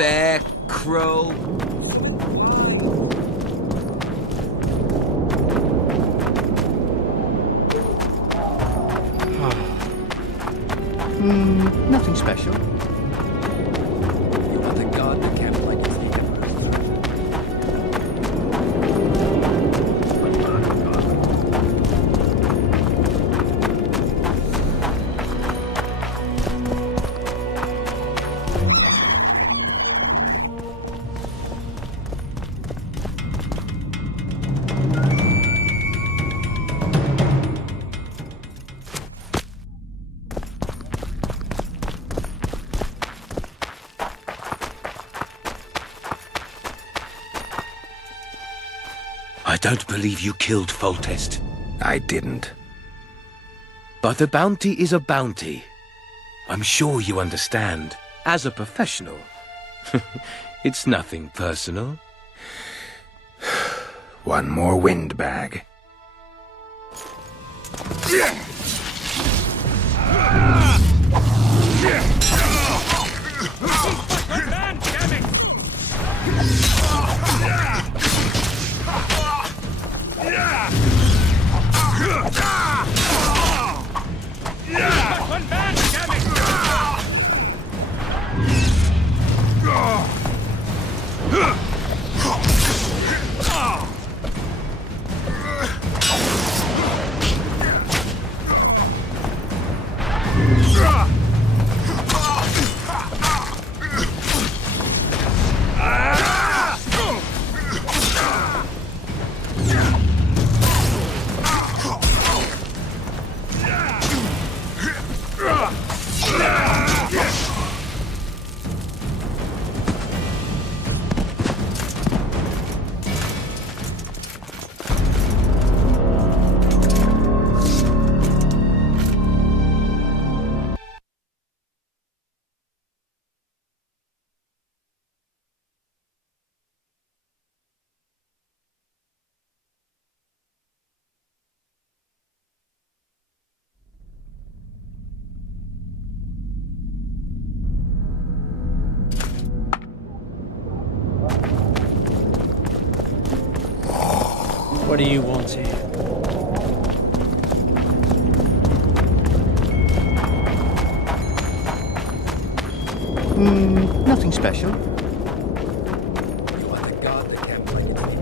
bear, crow. Nothing special. You are the god that can't light his hand. I don't believe you killed Foltest. I didn't. But a bounty is a bounty. I'm sure you understand. As a professional. It's nothing personal. One more windbag. What do you want here? Nothing special. You are the god that can't light his hand.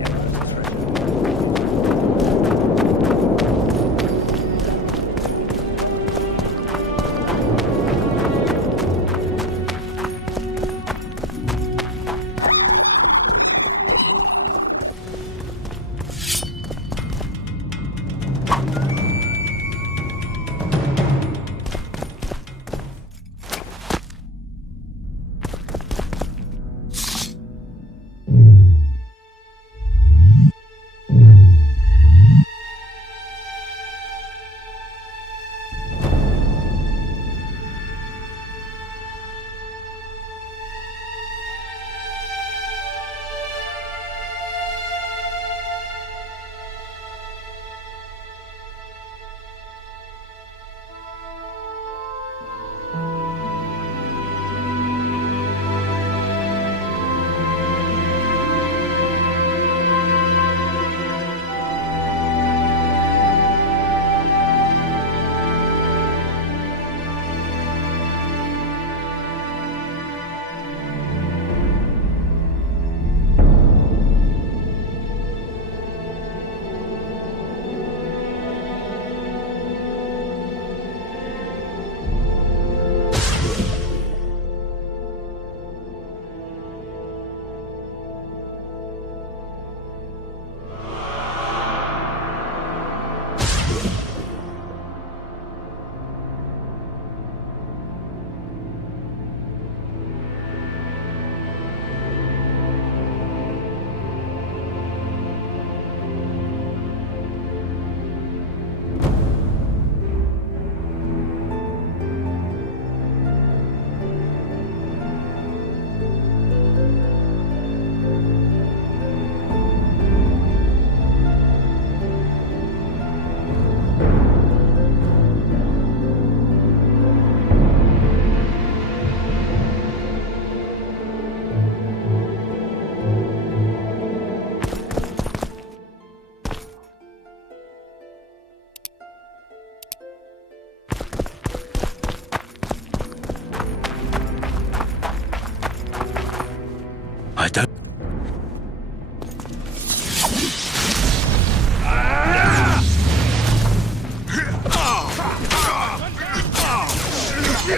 Note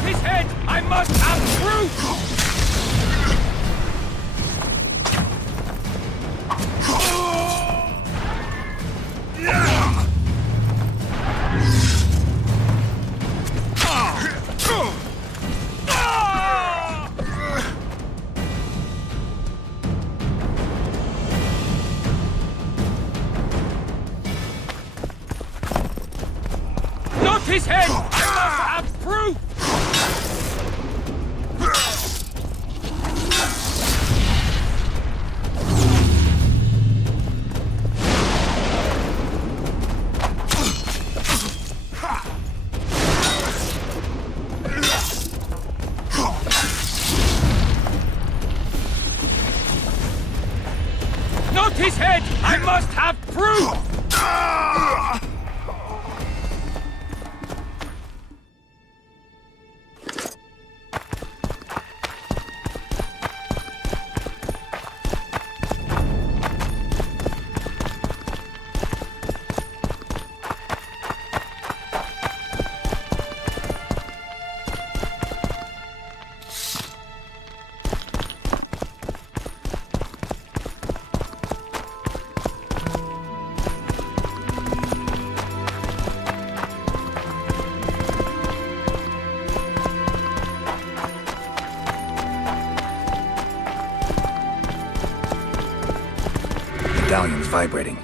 his head! I must have proof! Not his head! I must have proof! Not his head! I must have proof! Medallion's vibrating.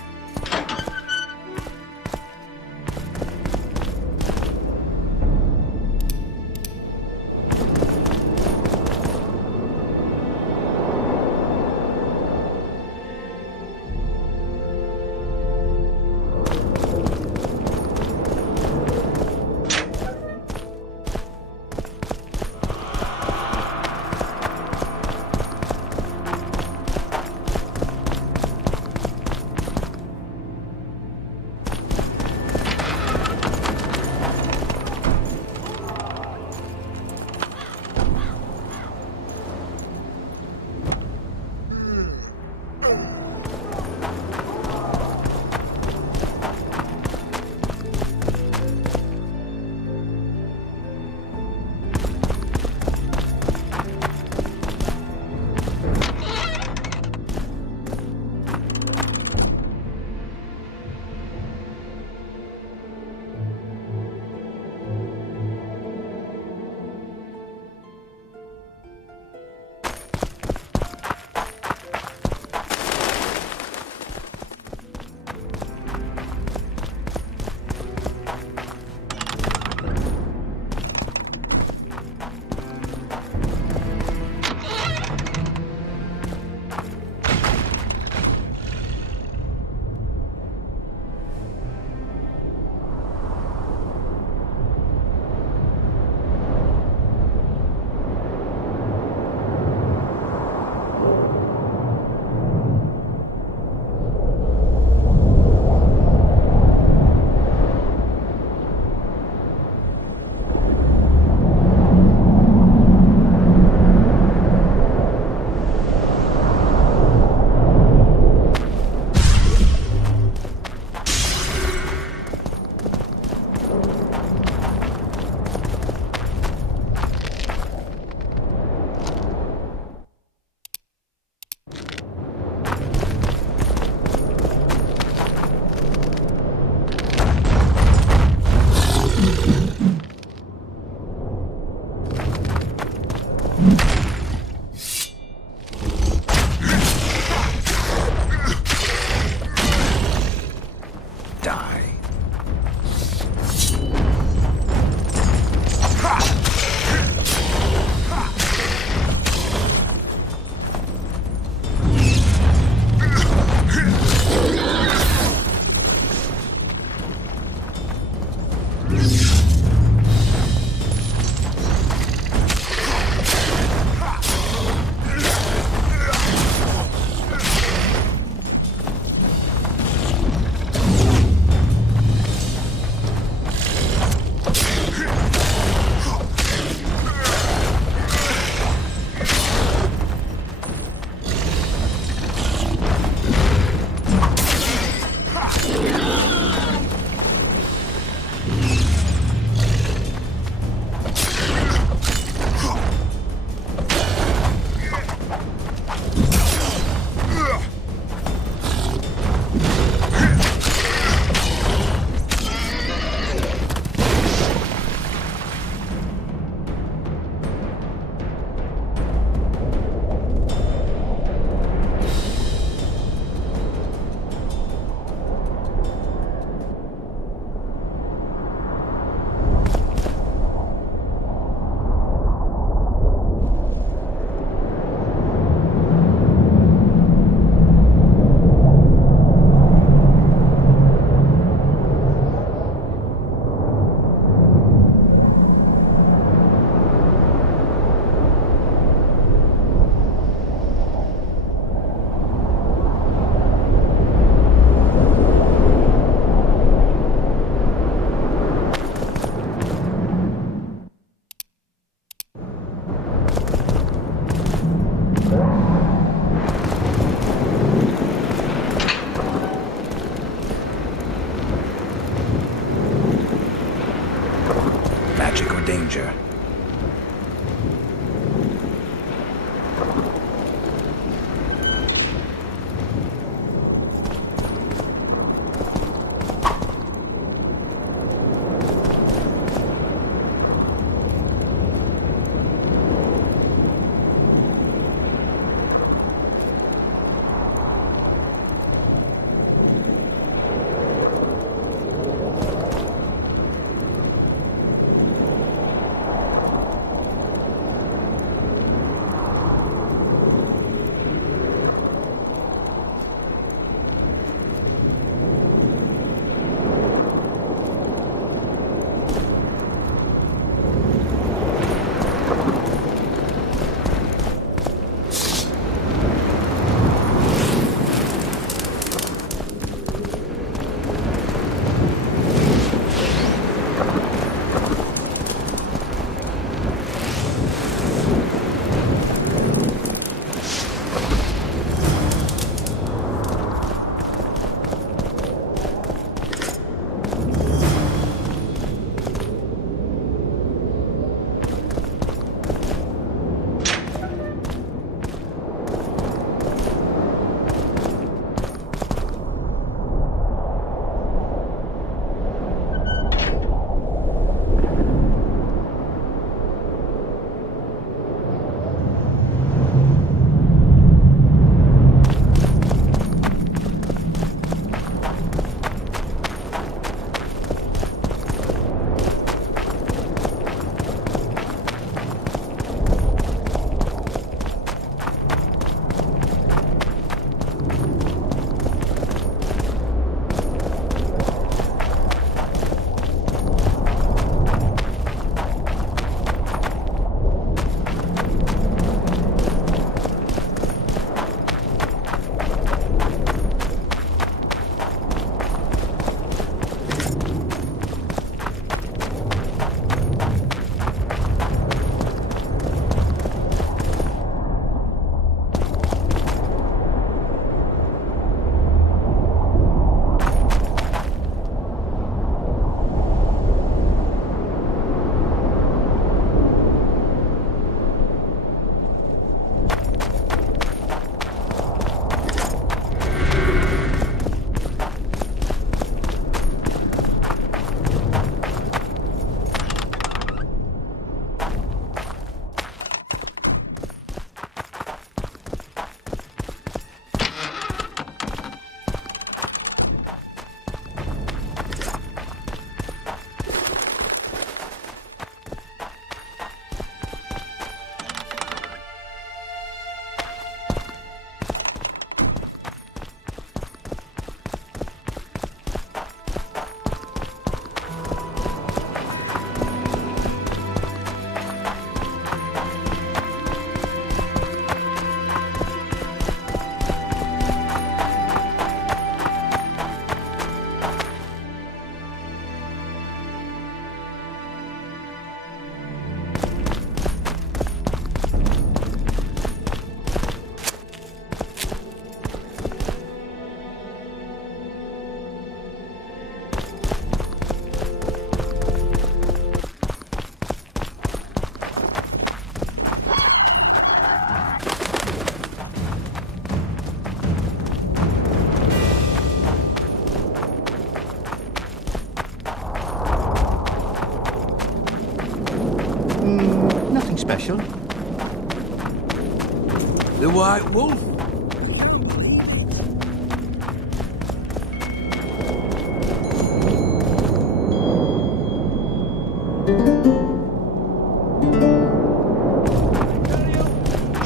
White Wolf?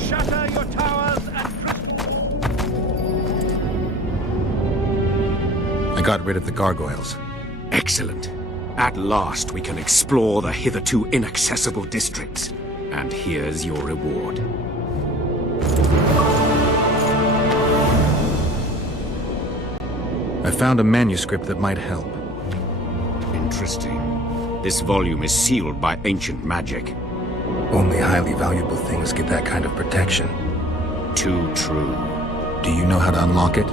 Shatter your towers and... I got rid of the gargoyles. Excellent. At last we can explore the hitherto inaccessible districts. And here's your reward. I found a manuscript that might help. Interesting. This volume is sealed by ancient magic. Only highly valuable things get that kind of protection. Too true. Do you know how to unlock it?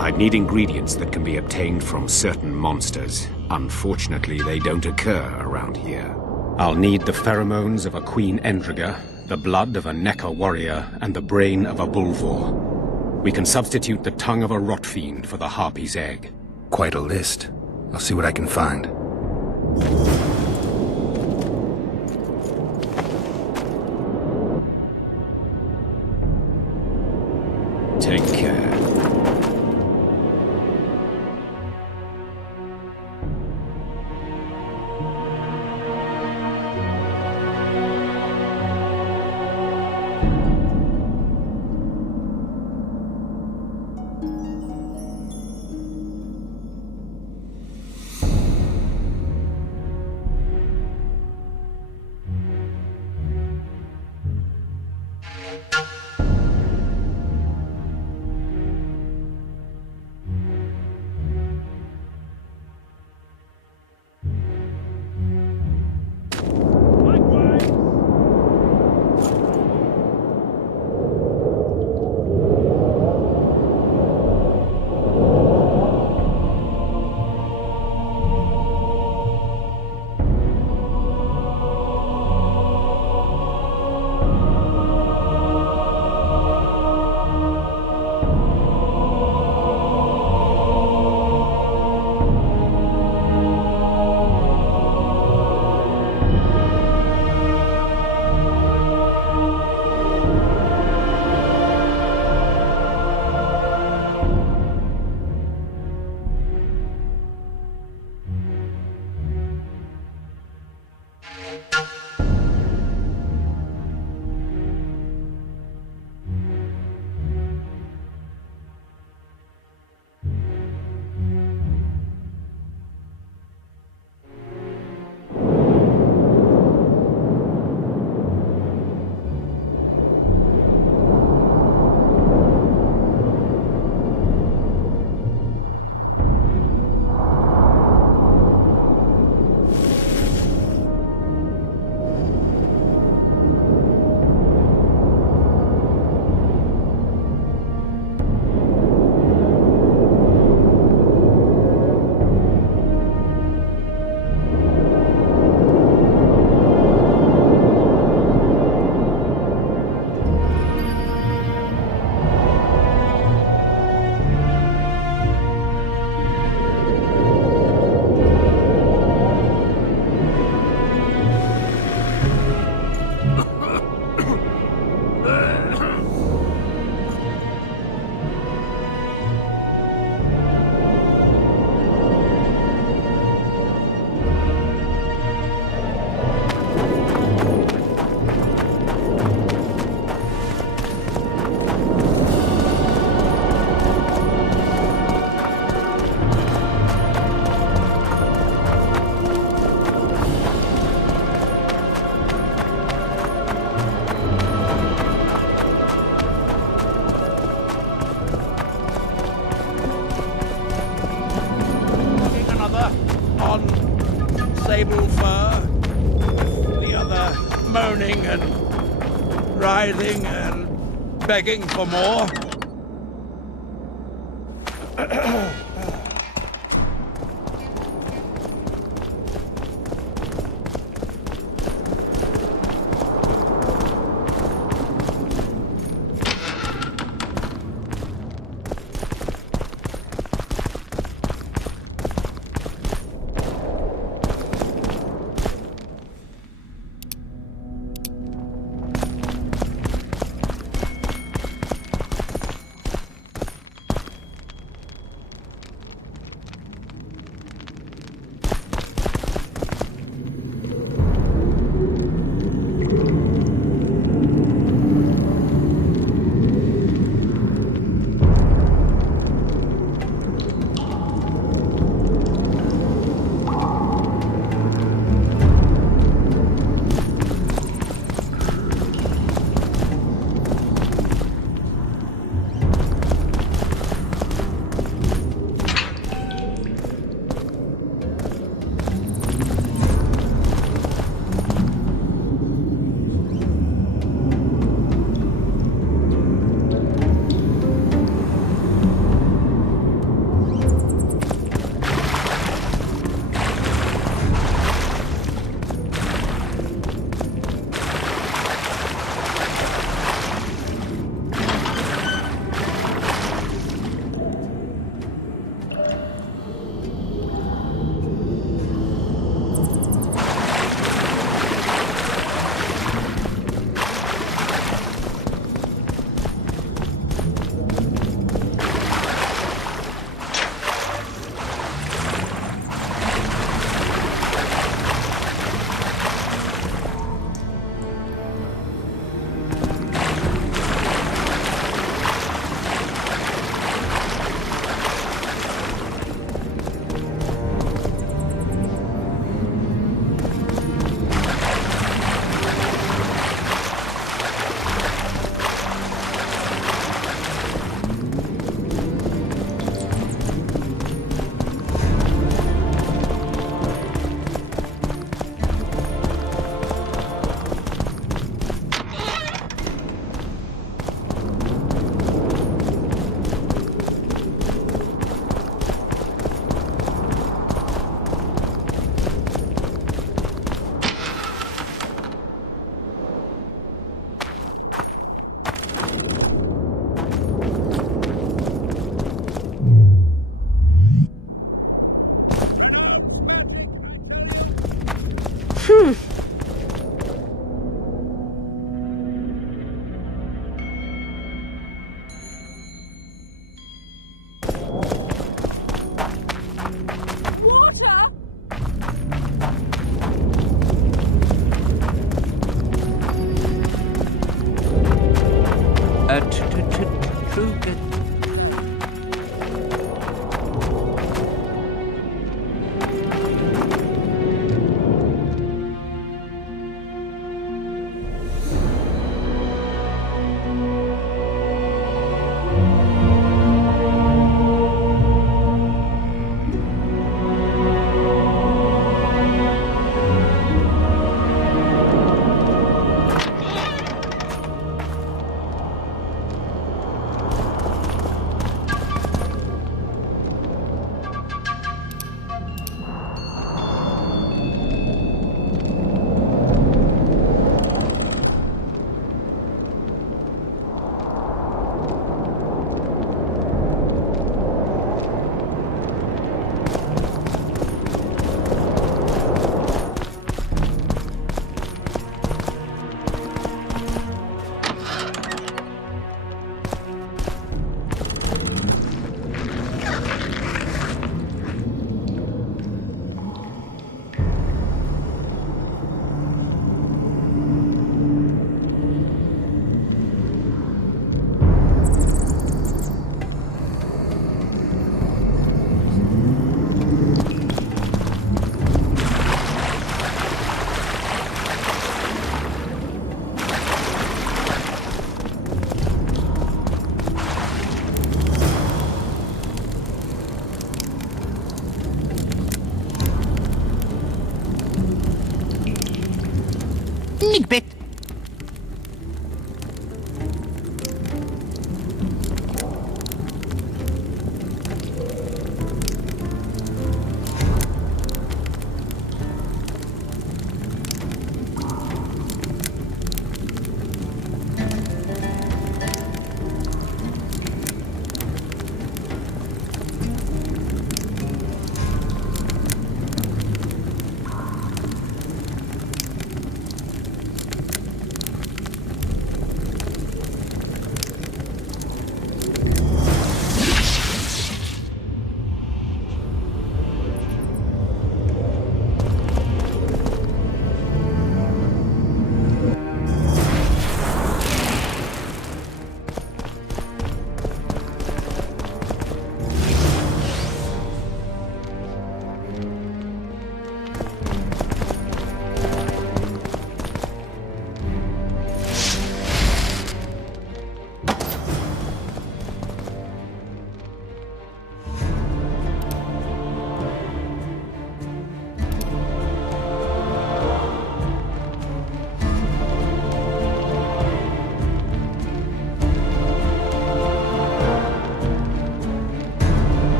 I'd need ingredients that can be obtained from certain monsters. Unfortunately, they don't occur around here. I'll need the pheromones of a Queen Endriga, the blood of a Neca warrior, and the brain of a Bulvor. We can substitute the tongue of a rot fiend for the Harpy's egg. Quite a list. I'll see what I can find. Take care. sable fur, the other moaning and writhing and begging for more.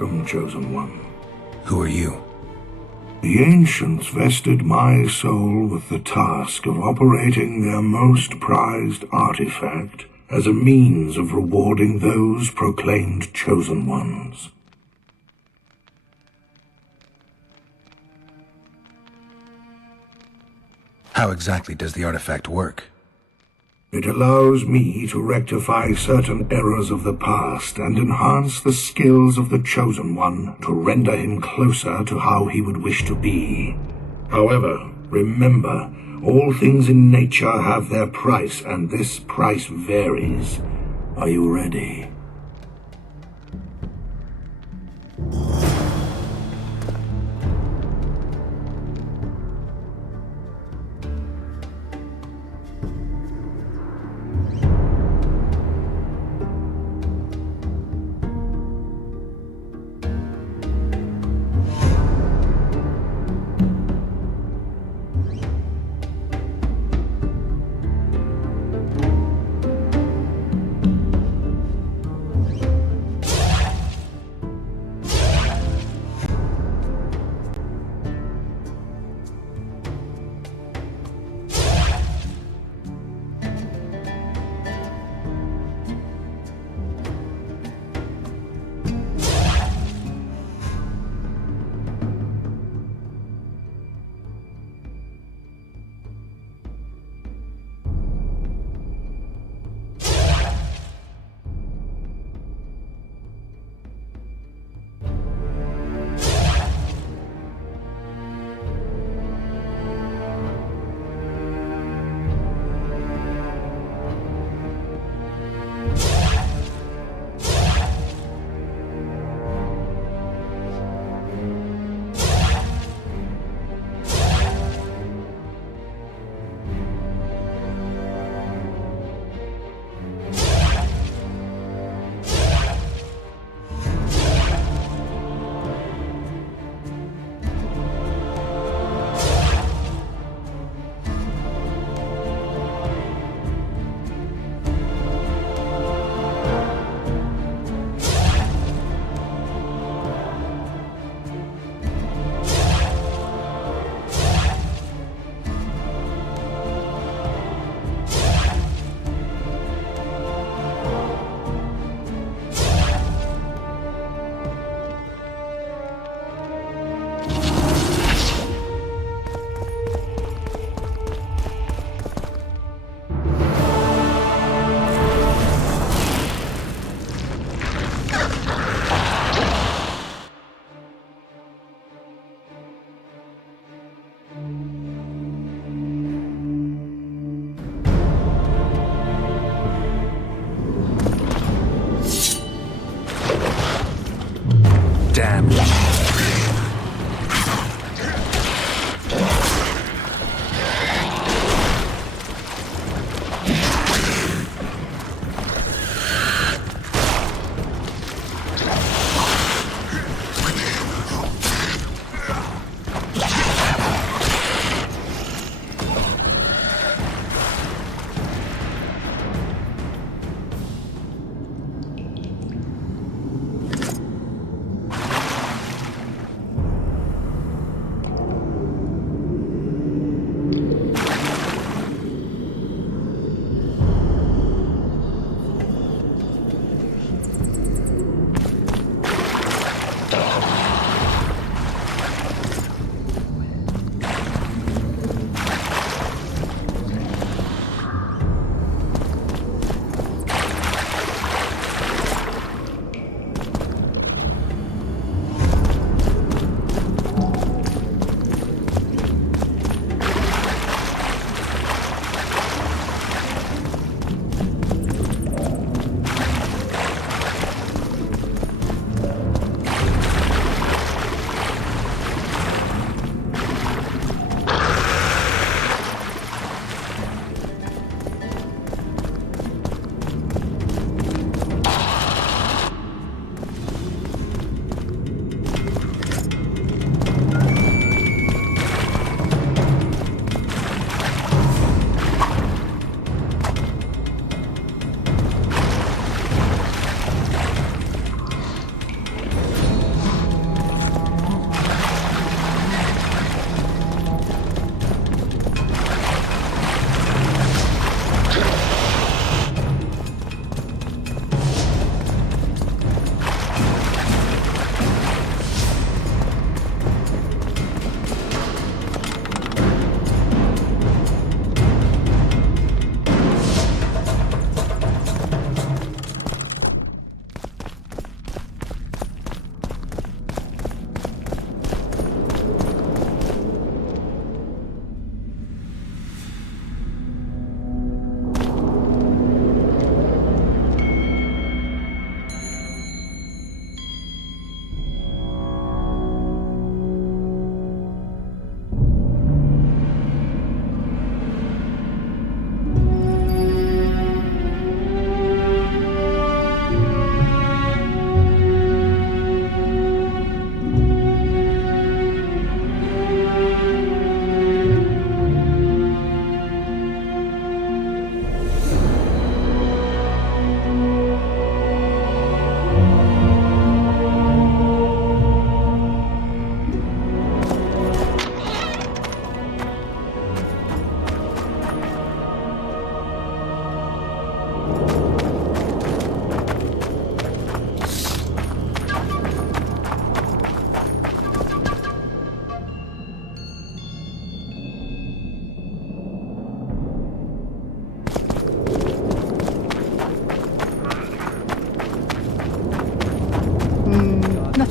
Welcome, Chosen One. Who are you? The Ancients vested my soul with the task of operating their most prized artifact as a means of rewarding those proclaimed Chosen Ones. How exactly does the artifact work? It allows me to rectify certain errors of the past and enhance the skills of the Chosen One to render him closer to how he would wish to be. However, remember, all things in nature have their price, and this price varies. Are you ready? Damn.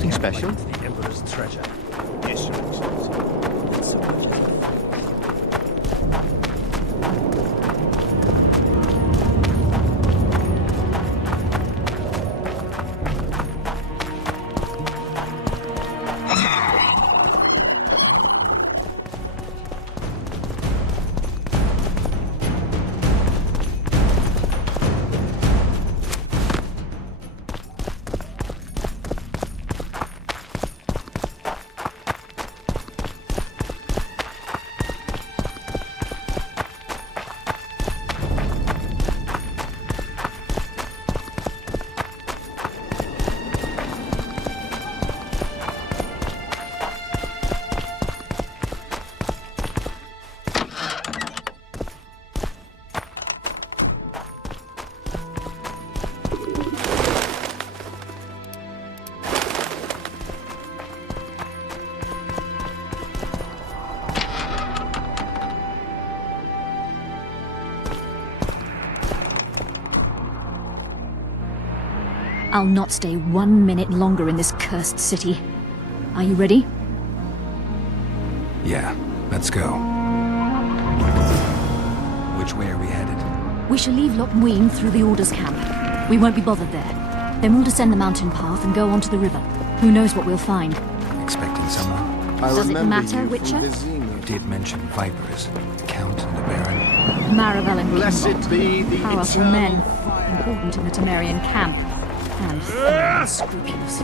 Nothing special. The Emperor's treasure. Yes, Your Excellency. Not so much as I'll not stay 1 minute longer in this cursed city. Are you ready? Yeah, let's go. Which way are we headed? We shall leave Loch Muin through the Order's camp. We won't be bothered there. Then we'll descend the mountain path and go onto the river. Who knows what we'll find? Expecting someone? Does it matter, Witcher? You did mention vipers. The Count and the Baron. Maravel and Blessed be the powerful eternal men, fire. important in the Temerian camp. And unscrupulous.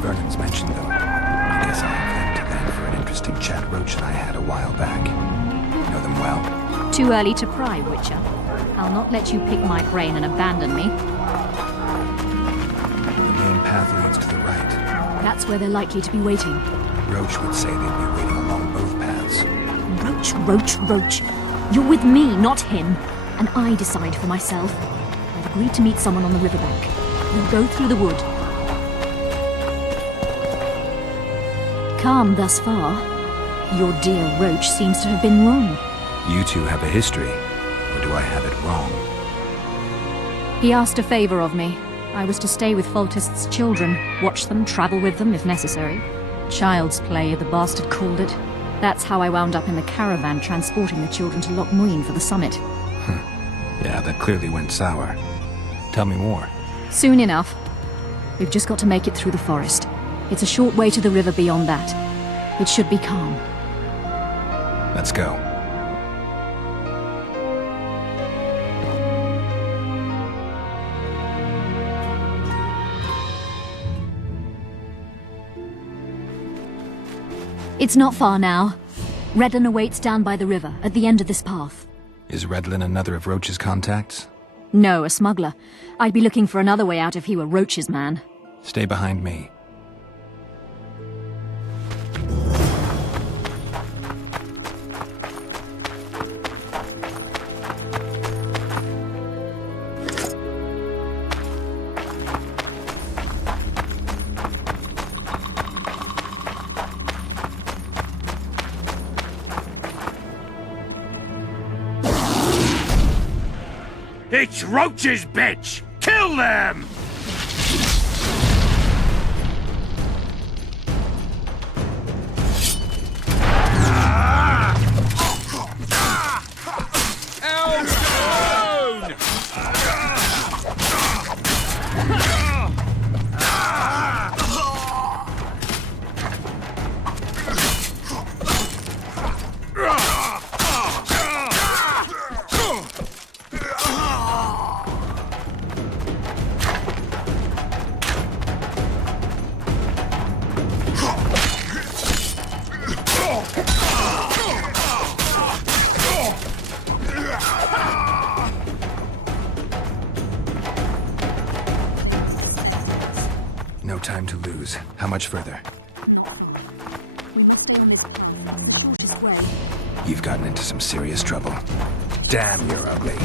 Vernon's mentioned them. I guess I have them to thank for an interesting chat Roach and I had a while back. Know them well. Too early to pry, Witcher. I'll not let you pick my brain and abandon me. The main path leads to the right. That's where they're likely to be waiting. Roach would say they'd be waiting along both paths. Roach. You're with me, not him. And I decide for myself. I've agreed to meet someone on the riverbank. We'll go through the wood. Calm thus far. Your dear Roach seems to have been wrong. You two have a history, or do I have it wrong? He asked a favor of me. I was to stay with Foltest's children, watch them, travel with them if necessary. Child's play, the bastard called it. That's how I wound up in the caravan transporting the children to Loch Muin for the summit. Yeah, that clearly went sour. Tell me more. Soon enough. We've just got to make it through the forest. It's a short way to the river beyond that. It should be calm. Let's go. It's not far now. Redlin awaits down by the river, at the end of this path. Is Redlin another of Roach's contacts? No, a smuggler. I'd be looking for another way out if he were Roach's man. Stay behind me. It's Roach's bitch! Kill them! No time to lose. How much further? We must stay on this shortest way. You've gotten into some serious trouble. Damn, you're ugly.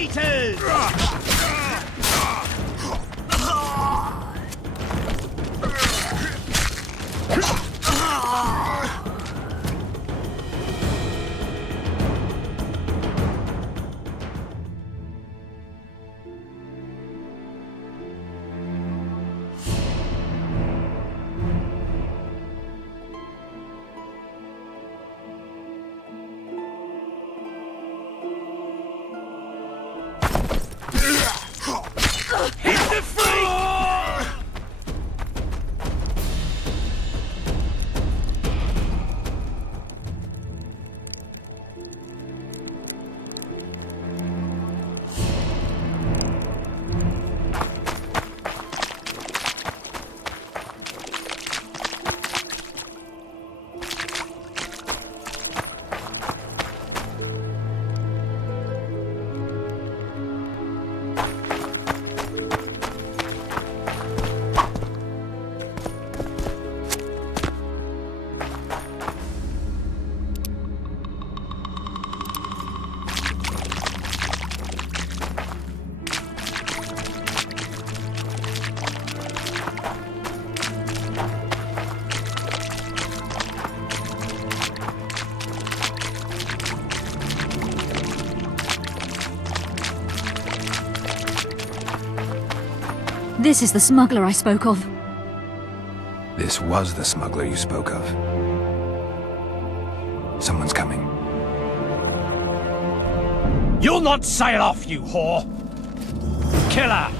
eaters! Hit the freak! This is the smuggler I spoke of. This was the smuggler you spoke of. Someone's coming. You'll not sail off, you whore! Kill her!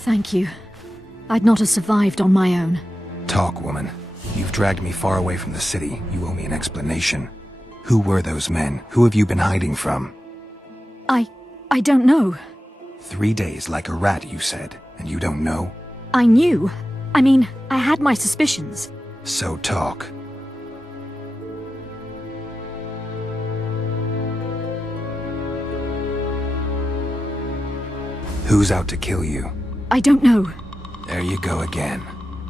Thank you. I'd not have survived on my own. Talk, woman. You've dragged me far away from the city. You owe me an explanation. Who were those men? Who have you been hiding from? I don't know. 3 days like a rat, you said, and you don't know? I knew. I mean, I had my suspicions. So talk. Who's out to kill you? I don't know. There you go again.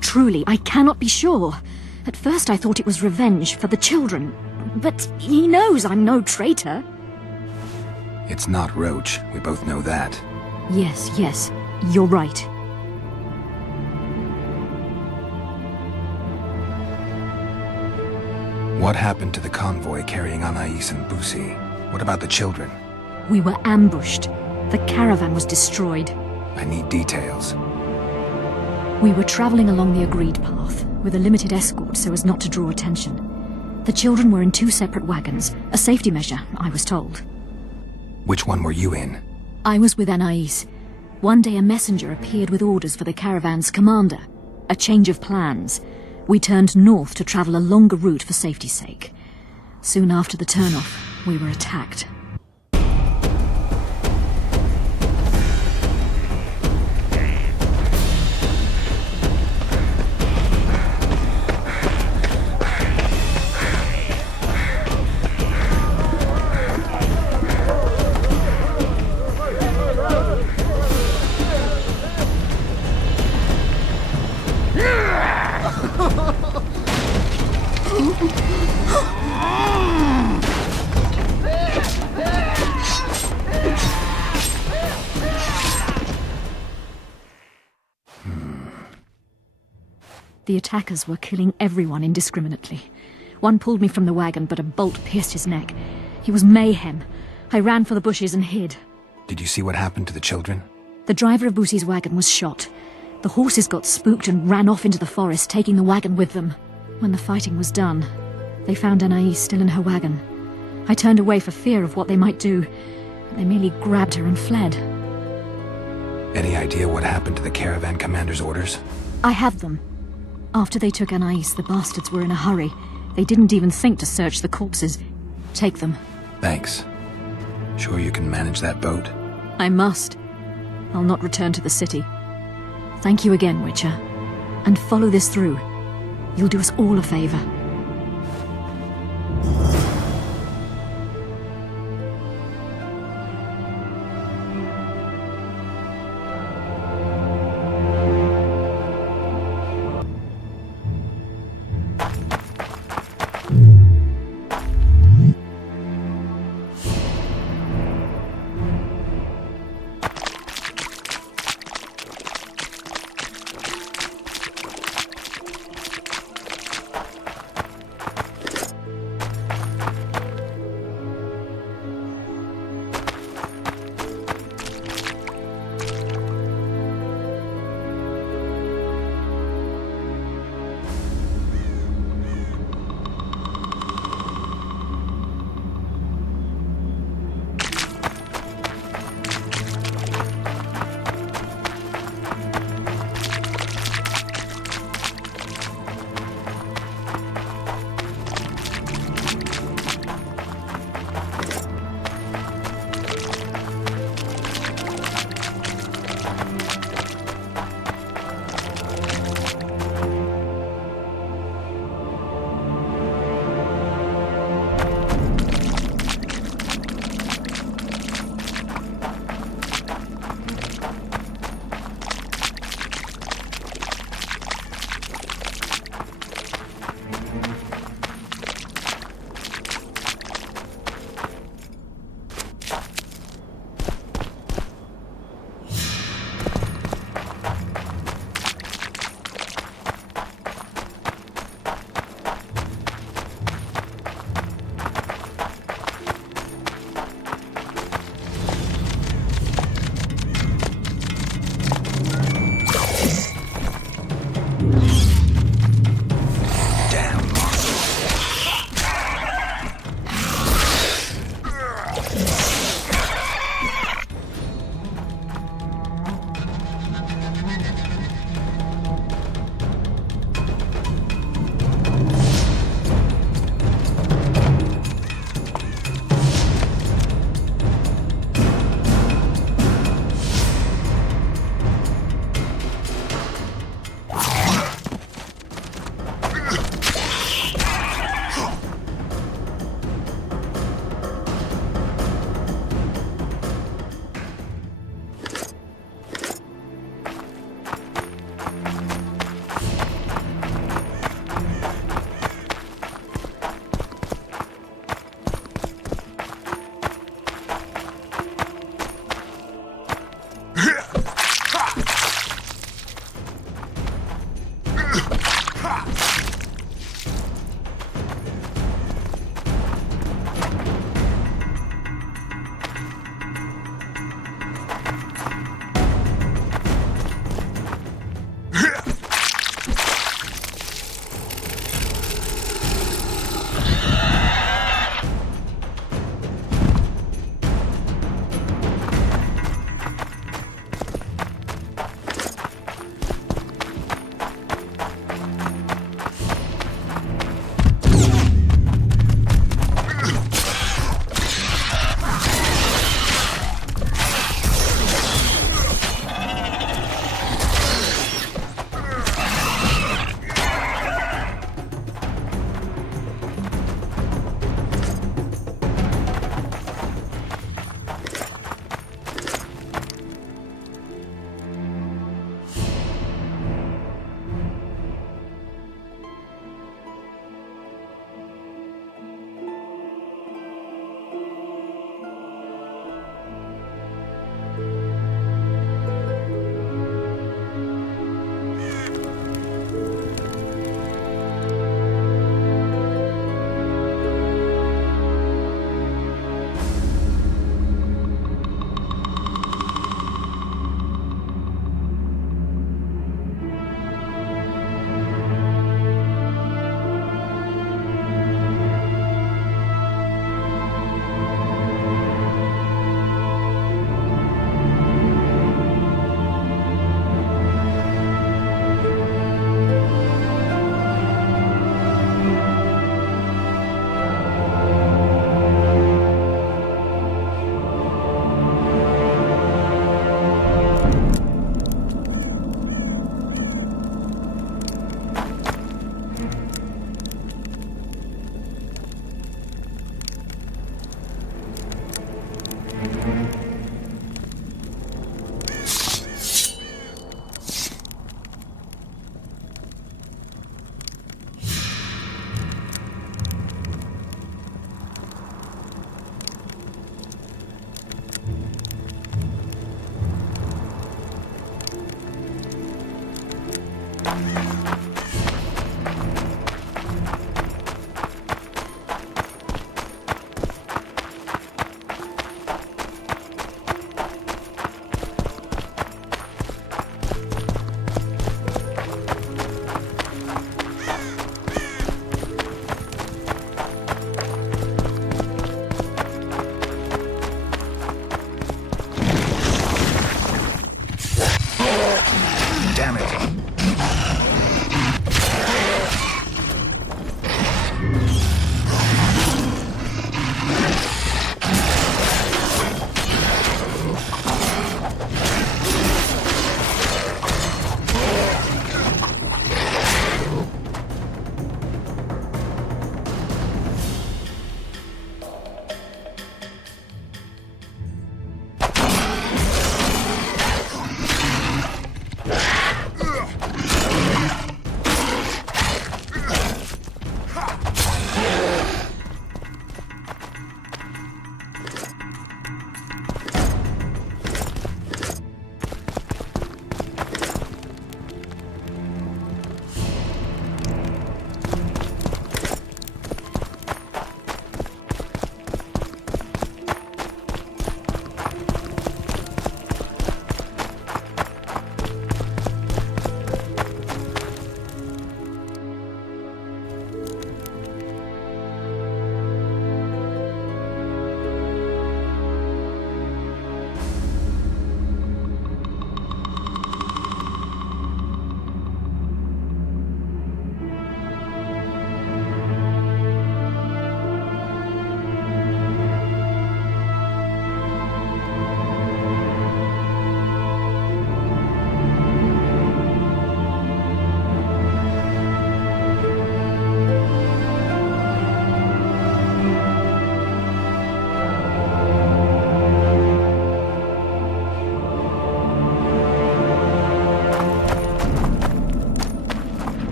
Truly, I cannot be sure. At first I thought it was revenge for the children. But he knows I'm no traitor. It's not Roach. We both know that. Yes, you're right. What happened to the convoy carrying Anais and Busi? What about the children? We were ambushed. The caravan was destroyed. I need details. We were traveling along the agreed path, with a limited escort so as not to draw attention. The children were in 2 separate wagons, a safety measure, I was told. Which one were you in? I was with Anais. One day a messenger appeared with orders for the caravan's commander. A change of plans. We turned north to travel a longer route for safety's sake. Soon after the turnoff, we were attacked. The attackers were killing everyone indiscriminately. One pulled me from the wagon, but a bolt pierced his neck. He was mayhem. I ran for the bushes and hid. Did you see what happened to the children? The driver of Boosie's wagon was shot. The horses got spooked and ran off into the forest, taking the wagon with them. When the fighting was done, they found Anais still in her wagon. I turned away for fear of what they might do, but they merely grabbed her and fled. Any idea what happened to the caravan commander's orders? I have them. After they took Anais, the bastards were in a hurry. They didn't even think to search the corpses. Take them. Thanks. Sure you can manage that boat? I must. I'll not return to the city. Thank you again, Witcher. And follow this through. You'll do us all a favor.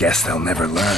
Guess they'll never learn.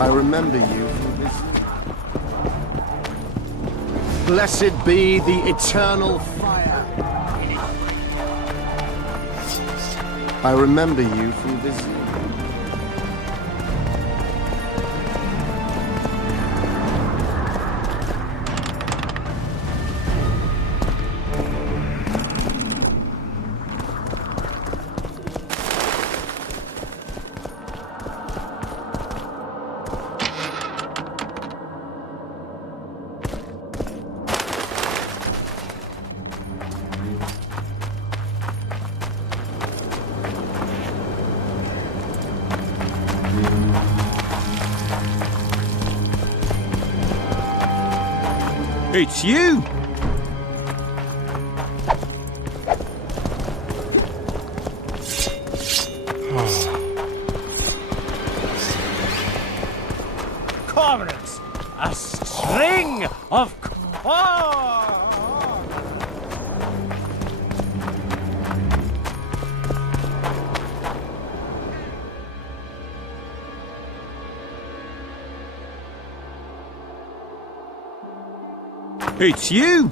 I remember you from this. Blessed be the eternal fire. I remember you from this. It's you! Cormorants! A string of It's you!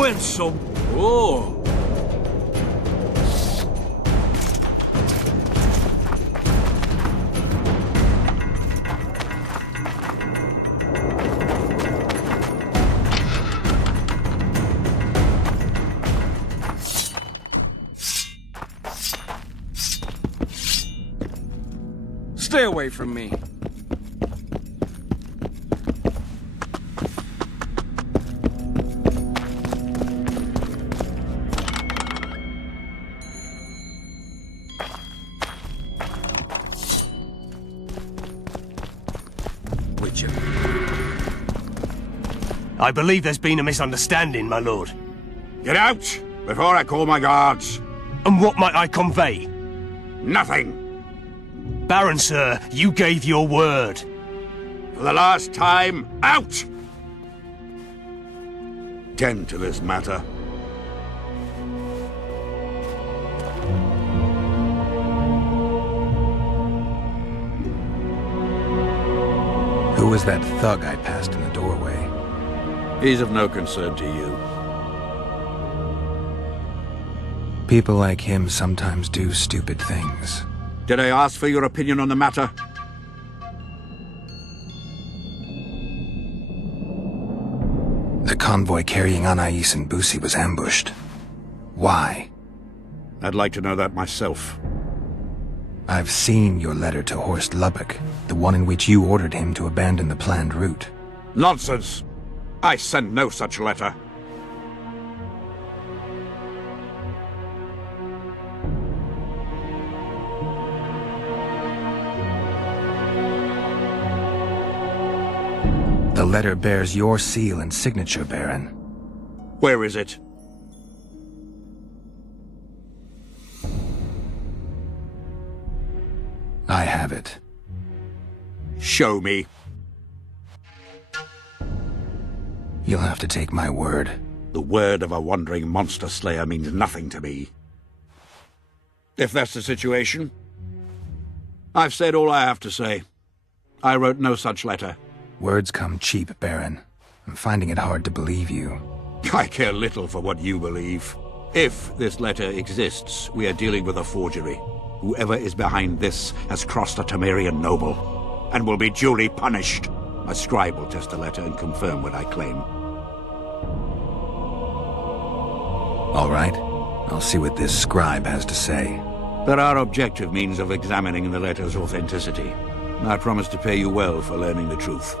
Show him some. Oh. Stay away from me. Witcher. I believe there's been a misunderstanding, my lord. Get out before I call my guards. And what might I convey? Nothing. Baron, sir, you gave your word. For the last time, out! Tend to this matter. Who was that thug I passed in the doorway? He's of no concern to you. People like him sometimes do stupid things. Did I ask for your opinion on the matter? The convoy carrying Anais and Busi was ambushed. Why? I'd like to know that myself. I've seen your letter to Horst Lubbock, the one in which you ordered him to abandon the planned route. Nonsense! I sent no such letter. The letter bears your seal and signature, Baron. Where is it? I have it. Show me. You'll have to take my word. The word of a wandering monster slayer means nothing to me. If that's the situation, I've said all I have to say. I wrote no such letter. Words come cheap, Baron. I'm finding it hard to believe you. I care little for what you believe. If this letter exists, we are dealing with a forgery. Whoever is behind this has crossed a Temerian noble, and will be duly punished. My scribe will test the letter and confirm what I claim. All right. I'll see what this scribe has to say. There are objective means of examining the letter's authenticity. I promise to pay you well for learning the truth.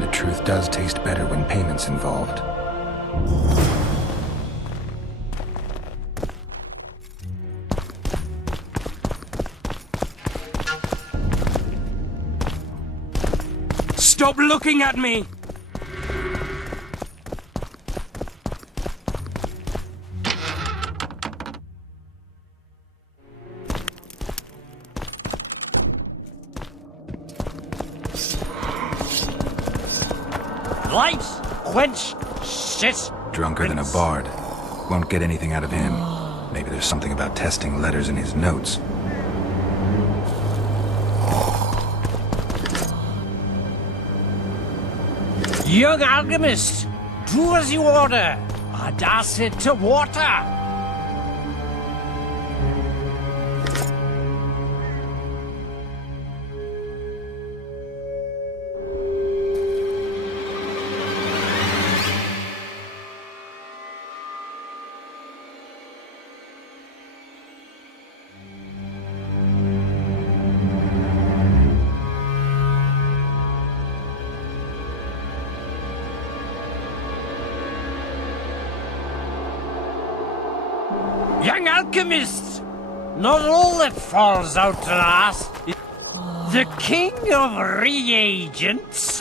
The truth does taste better when payment's involved. Stop looking at me! Lights! Quench! Shit! Drunker than a bard. Won't get anything out of him. Maybe there's something about testing letters in his notes. Young alchemist! Do as you order! Add acid to water! Young alchemists! Not all that falls out to last. The king of reagents.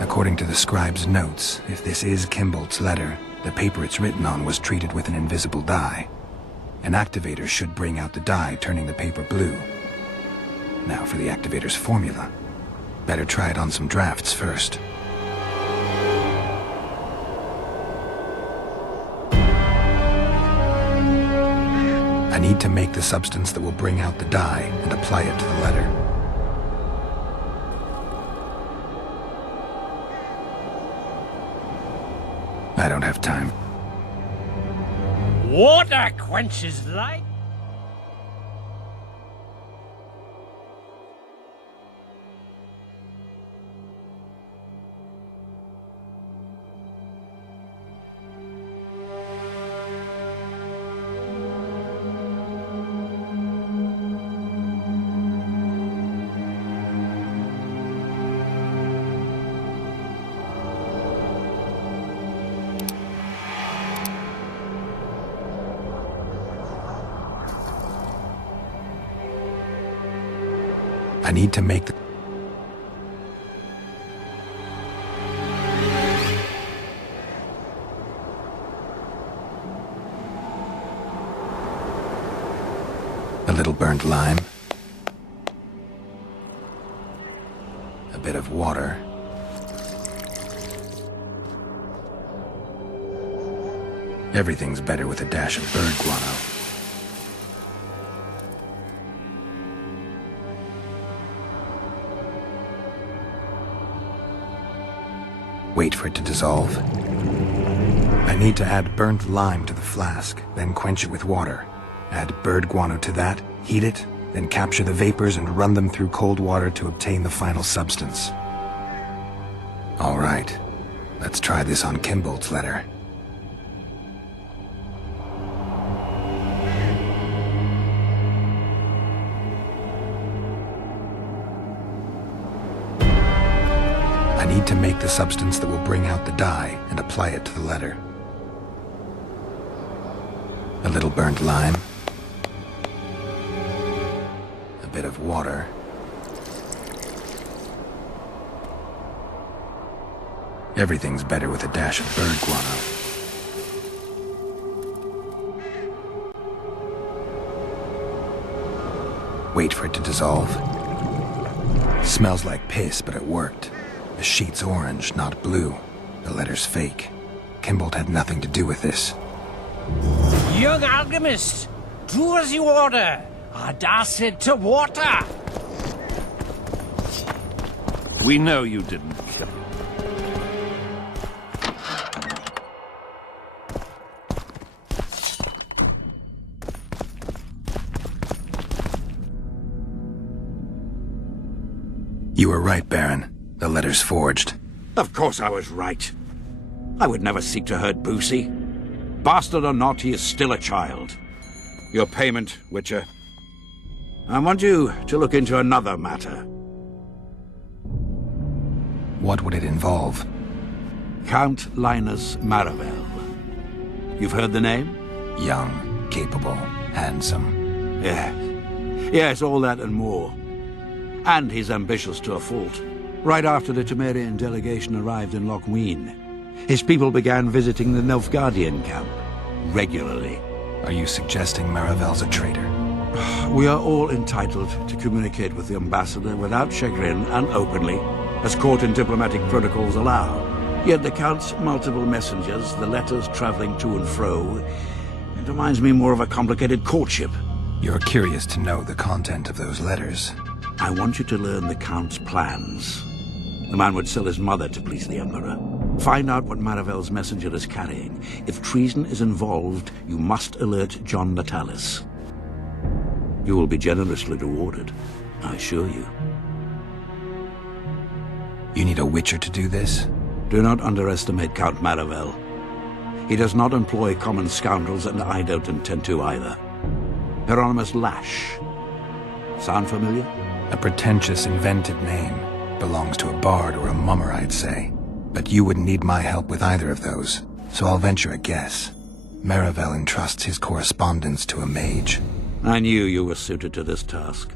According to the scribe's notes, if this is Kimbolt's letter, the paper it's written on was treated with an invisible dye. An activator should bring out the dye, turning the paper blue. Now for the activator's formula. Better try it on some drafts first. I need to make the substance that will bring out the dye and apply it to the letter. I don't have time. Water quenches light. I need to make the... A little burnt lime. A bit of water. Everything's better with a dash of bird guano. Wait for it to dissolve. I need to add burnt lime to the flask, then quench it with water. Add bird guano to that, heat it, then capture the vapors and run them through cold water to obtain the final substance. All right, let's try this on Kimbolt's letter. I need to make the substance that will bring out the dye and apply it to the letter. A little burnt lime. A bit of water. Everything's better with a dash of bird guano. Wait for it to dissolve. Smells like piss, but it worked. The sheet's orange, not blue. The letter's fake. Kimbolt had nothing to do with this. Young alchemist, do as you order. Ardacid to water. We know you didn't kill him. You were right, Baron. The letter's forged. Of course I was right. I would never seek to hurt Boosie. Bastard or not, he is still a child. Your payment, Witcher. I want you to look into another matter. What would it involve? Count Linus Maravel. You've heard the name? Young, capable, handsome. Yes, all that and more. And he's ambitious to a fault. Right after the Temerian delegation arrived in Lochween, his people began visiting the Nilfgaardian camp regularly. Are you suggesting Maravel's a traitor? We are all entitled to communicate with the ambassador without chagrin and openly, as court and diplomatic protocols allow. Yet the Count's multiple messengers, the letters traveling to and fro, it reminds me more of a complicated courtship. You're curious to know the content of those letters. I want you to learn the Count's plans. The man would sell his mother to please the Emperor. Find out what Maravel's messenger is carrying. If treason is involved, you must alert John Natalis. You will be generously rewarded, I assure you. You need a Witcher to do this? Do not underestimate Count Maravel. He does not employ common scoundrels, and I don't intend to either. Hieronymus Lash. Sound familiar? A pretentious, invented name. Belongs to a bard or a mummer, I'd say. But you wouldn't need my help with either of those, so I'll venture a guess. Maravel entrusts his correspondence to a mage. I knew you were suited to this task.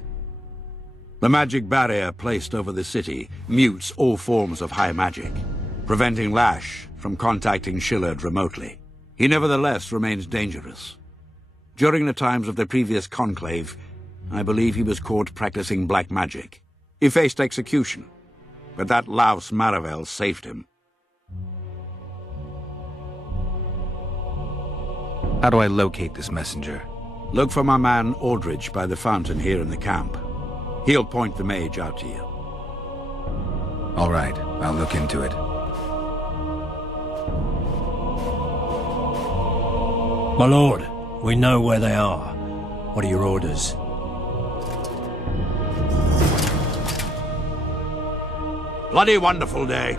The magic barrier placed over the city mutes all forms of high magic, preventing Lash from contacting Shillard remotely. He nevertheless remains dangerous. During the times of the previous conclave, I believe he was caught practicing black magic. He faced execution, but that louse Maravel saved him. How do I locate this messenger? Look for my man Aldridge by the fountain here in the camp. He'll point the mage out to you. All right, I'll look into it. My lord, we know where they are. What are your orders? Bloody wonderful day.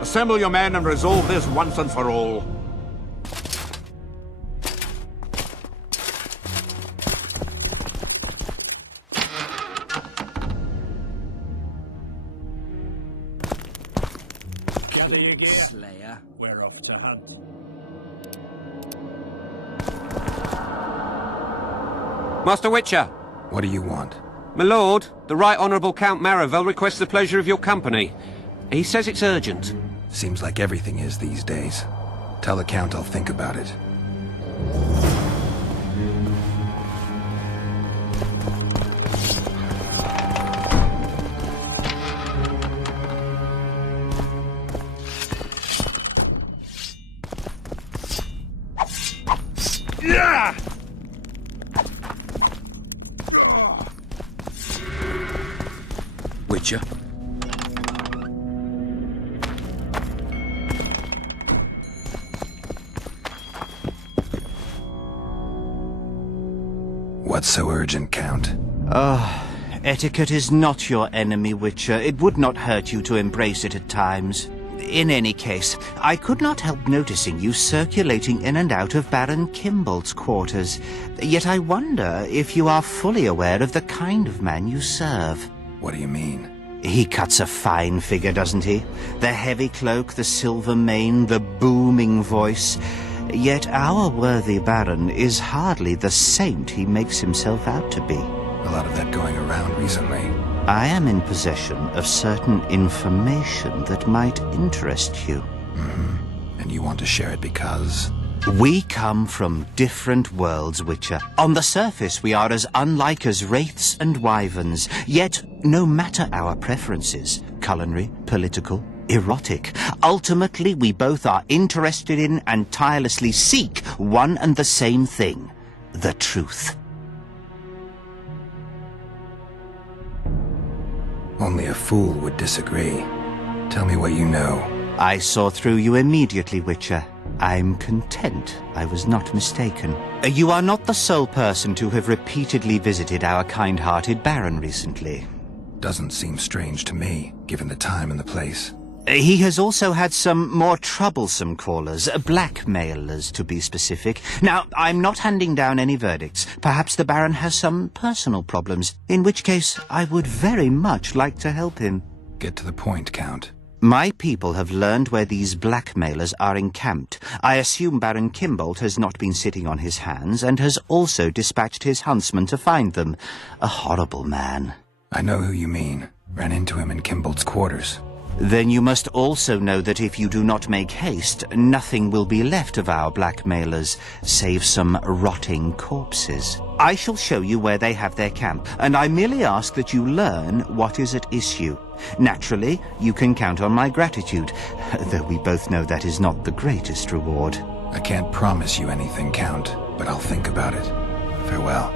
Assemble your men and resolve this once and for all. Gather your gear. Slayer. We're off to hunt. Master Witcher! What do you want? My lord, the Right Honourable Count Maravel requests the pleasure of your company. He says it's urgent. Seems like everything is these days. Tell the Count I'll think about it. Witcher? What's so urgent, Count? Etiquette is not your enemy, Witcher. It would not hurt you to embrace it at times. In any case, I could not help noticing you circulating in and out of Baron Kimbolt's quarters. Yet I wonder if you are fully aware of the kind of man you serve. What do you mean? He cuts a fine figure, doesn't he? The heavy cloak, the silver mane, the booming voice. Yet our worthy Baron is hardly the saint he makes himself out to be. A lot of that going around recently. I am in possession of certain information that might interest you. And you want to share it because? We come from different worlds, Witcher. On the surface, we are as unlike as wraiths and wyverns. Yet, no matter our preferences, culinary, political, erotic, ultimately we both are interested in and tirelessly seek one and the same thing: the truth. Only a fool would disagree. Tell me what you know. I saw through you immediately, Witcher. I'm content I was not mistaken. You are not the sole person to have repeatedly visited our kind-hearted Baron recently. Doesn't seem strange to me, given the time and the place. He has also had some more troublesome callers, blackmailers to be specific. Now, I'm not handing down any verdicts. Perhaps the Baron has some personal problems, in which case I would very much like to help him. Get to the point, Count. My people have learned where these blackmailers are encamped. I assume Baron Kimbolt has not been sitting on his hands and has also dispatched his huntsman to find them. A horrible man. I know who you mean. Ran into him in Kimbolt's quarters. Then you must also know that if you do not make haste, nothing will be left of our blackmailers, save some rotting corpses. I shall show you where they have their camp, and I merely ask that you learn what is at issue. Naturally, you can count on my gratitude, though we both know that is not the greatest reward. I can't promise you anything, Count, but I'll think about it. Farewell.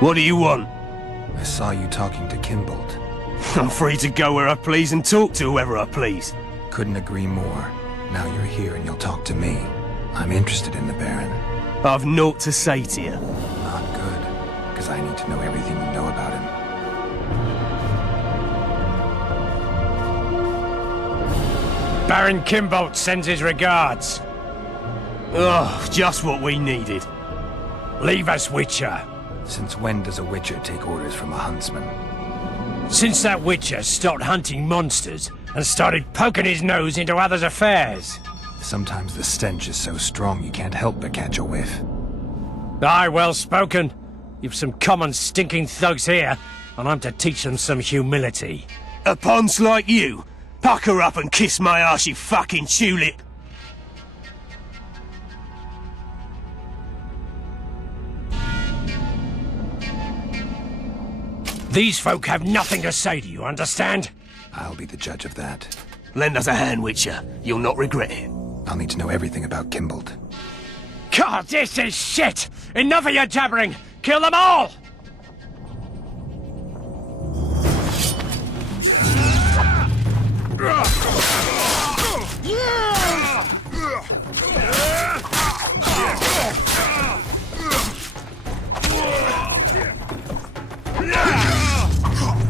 What do you want? I saw you talking to Kimbolt. I'm free to go where I please and talk to whoever I please. Couldn't agree more. Now you're here and you'll talk to me. I'm interested in the Baron. I've naught to say to you. Not good, because I need to know everything you know about him. Baron Kimbolt sends his regards. Oh, just what we needed. Leave us, Witcher. Since when does a Witcher take orders from a huntsman? Since that Witcher stopped hunting monsters and started poking his nose into others' affairs. Sometimes the stench is so strong you can't help but catch a whiff. Aye, well spoken. You've some common stinking thugs here, and I'm to teach them some humility. A ponce like you? Pucker up and kiss my arse, you fucking tulip! These folk have nothing to say to you, understand? I'll be the judge of that. Lend us a hand, Witcher. You'll not regret it. I'll need to know everything about Kimbolt. God, this is shit! Enough of your jabbering! Kill them all!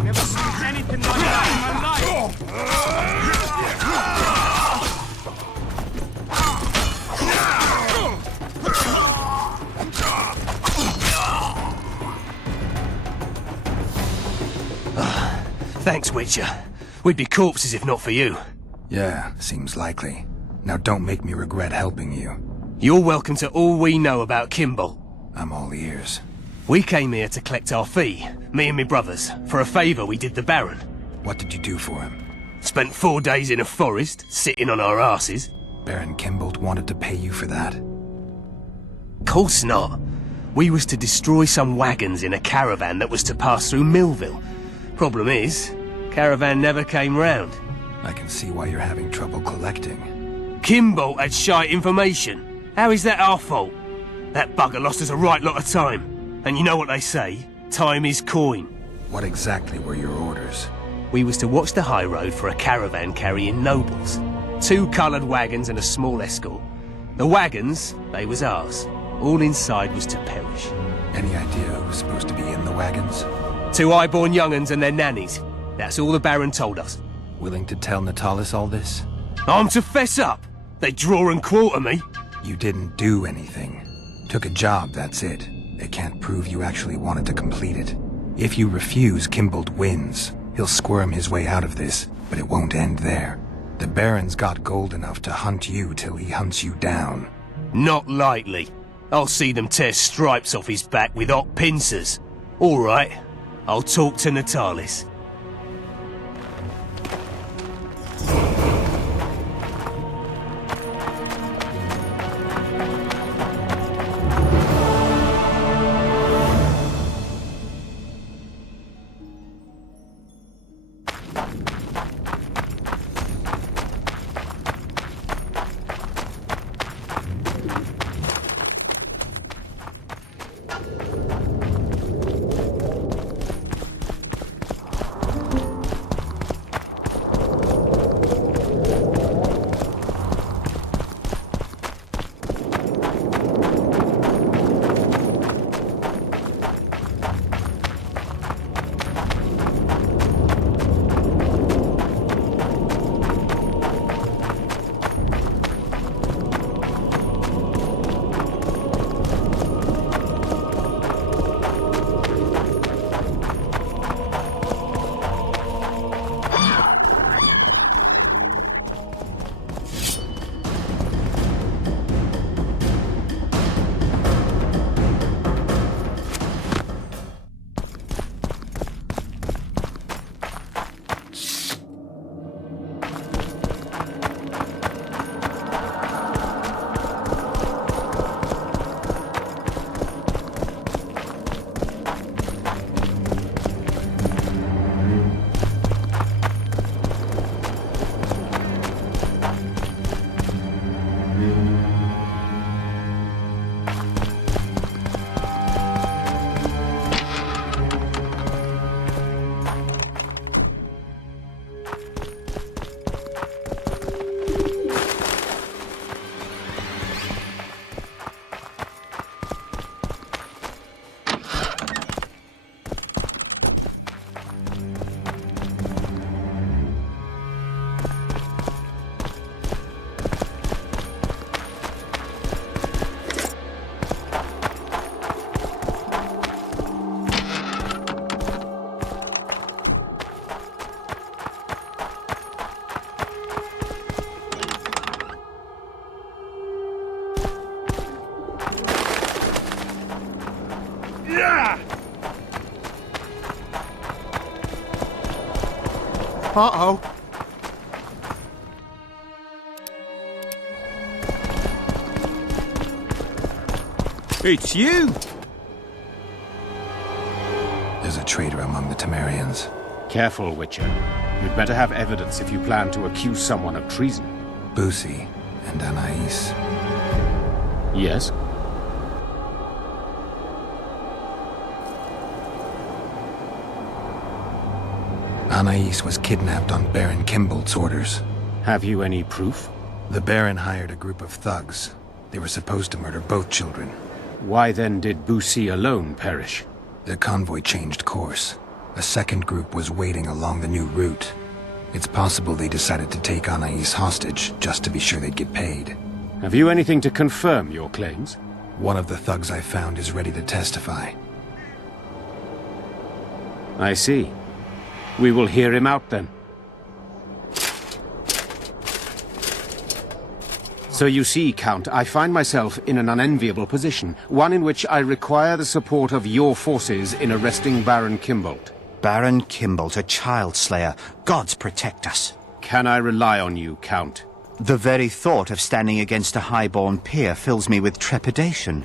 Never seen anything like that in my life! Thanks, Witcher. We'd be corpses if not for you. Yeah, seems likely. Now don't make me regret helping you. You're welcome to all we know about Kimbolt. I'm all ears. We came here to collect our fee, me and me brothers, for a favour we did the Baron. What did you do for him? Spent 4 days in a forest, sitting on our asses. Baron Kimbolt wanted to pay you for that? Course not. We was to destroy some wagons in a caravan that was to pass through Millville. Problem is, caravan never came round. I can see why you're having trouble collecting. Kimbolt had shite information. How is that our fault? That bugger lost us a right lot of time. And you know what they say, time is coin. What exactly were your orders? We was to watch the high road for a caravan carrying nobles. 2 coloured wagons and a small escort. The wagons, they was ours. All inside was to perish. Any idea who was supposed to be in the wagons? 2 high-born young'uns and their nannies. That's all the Baron told us. Willing to tell Natalis all this? I'm to fess up. They draw and quarter me. You didn't do anything. Took a job, that's it. They can't prove you actually wanted to complete it. If you refuse, Kimbolt wins. He'll squirm his way out of this, but it won't end there. The Baron's got gold enough to hunt you till he hunts you down. Not likely. I'll see them tear stripes off his back with hot pincers. All right, I'll talk to Natalis. Uh-oh. It's you! There's a traitor among the Temerians. Careful, Witcher. You'd better have evidence if you plan to accuse someone of treason. Busi and Anais. Yes? Anais was kidnapped on Baron Kimbolt's orders. Have you any proof? The Baron hired a group of thugs. They were supposed to murder both children. Why then did Busi alone perish? The convoy changed course. A second group was waiting along the new route. It's possible they decided to take Anais hostage, just to be sure they'd get paid. Have you anything to confirm your claims? One of the thugs I found is ready to testify. I see. We will hear him out then. So you see, Count, I find myself in an unenviable position, one in which I require the support of your forces in arresting Baron Kimbolt. Baron Kimbolt, a child slayer. Gods protect us. Can I rely on you, Count? The very thought of standing against a highborn peer fills me with trepidation.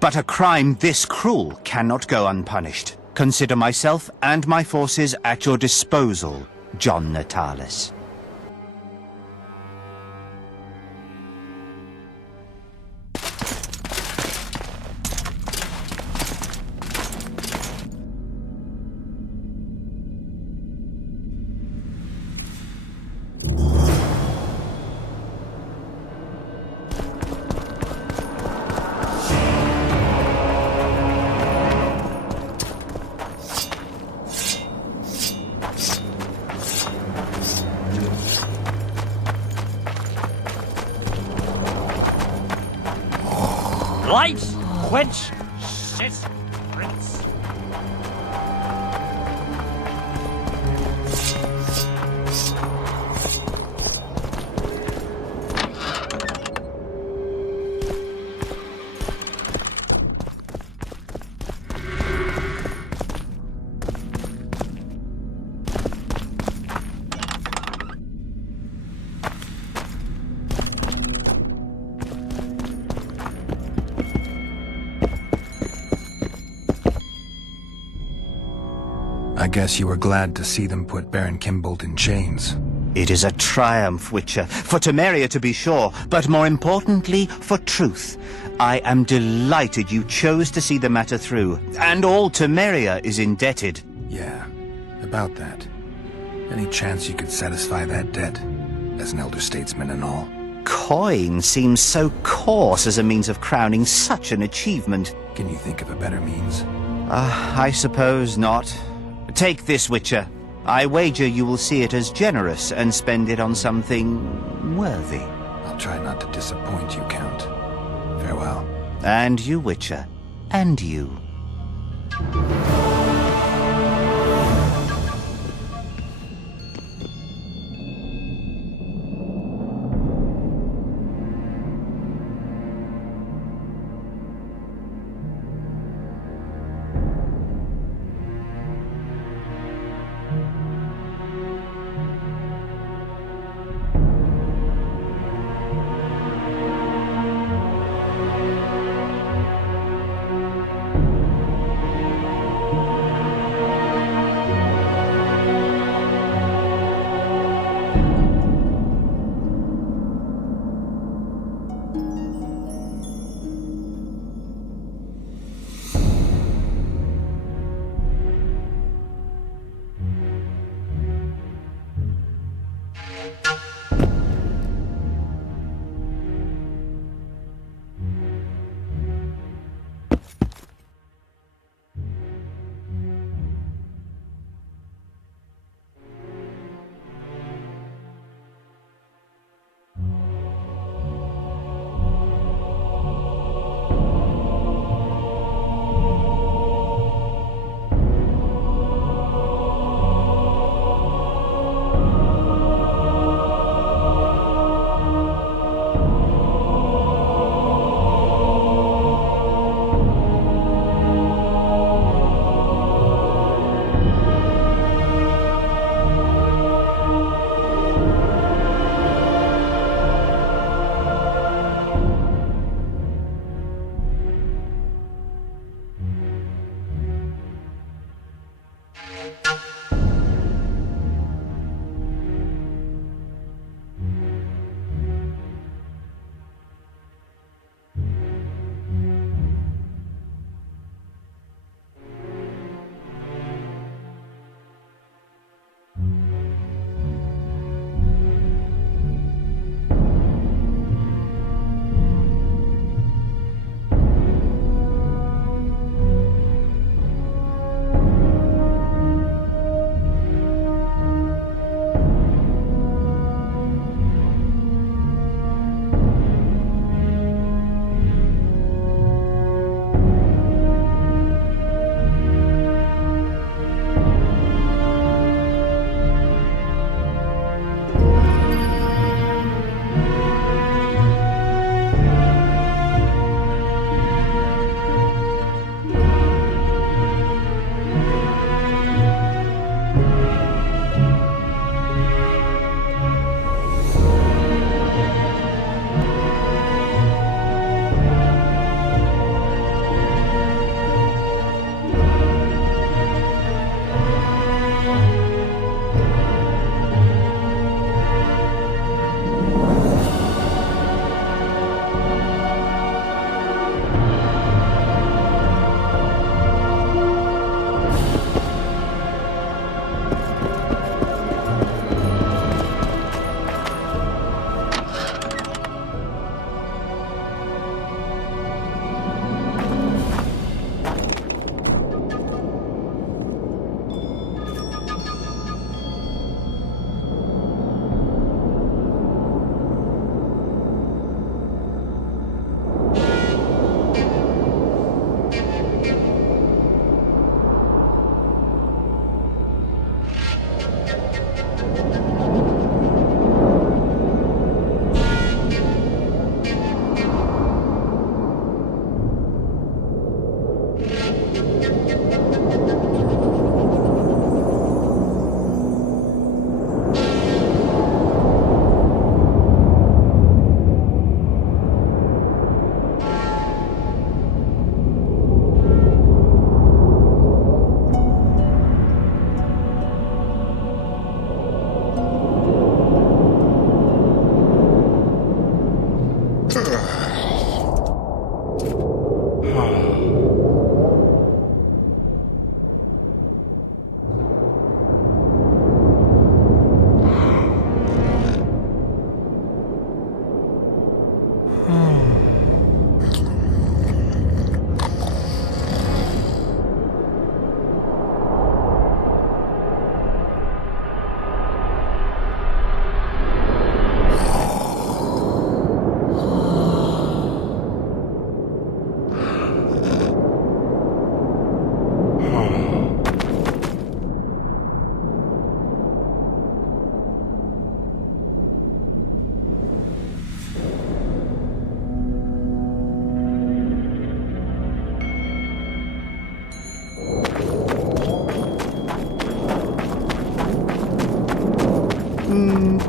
But a crime this cruel cannot go unpunished. Consider myself and my forces at your disposal, John Natalis. Lights, quench, shit, bricks. I guess you were glad to see them put Baron Kimbolt in chains. It is a triumph, Witcher, for Temeria to be sure, but more importantly, for truth. I am delighted you chose to see the matter through, and all Temeria is indebted. Yeah, about that. Any chance you could satisfy that debt, as an elder statesman and all? Coin seems so coarse as a means of crowning such an achievement. Can you think of a better means? I suppose not. Take this, Witcher. I wager you will see it as generous and spend it on something worthy. I'll try not to disappoint you, Count. Farewell. And you, Witcher. And you.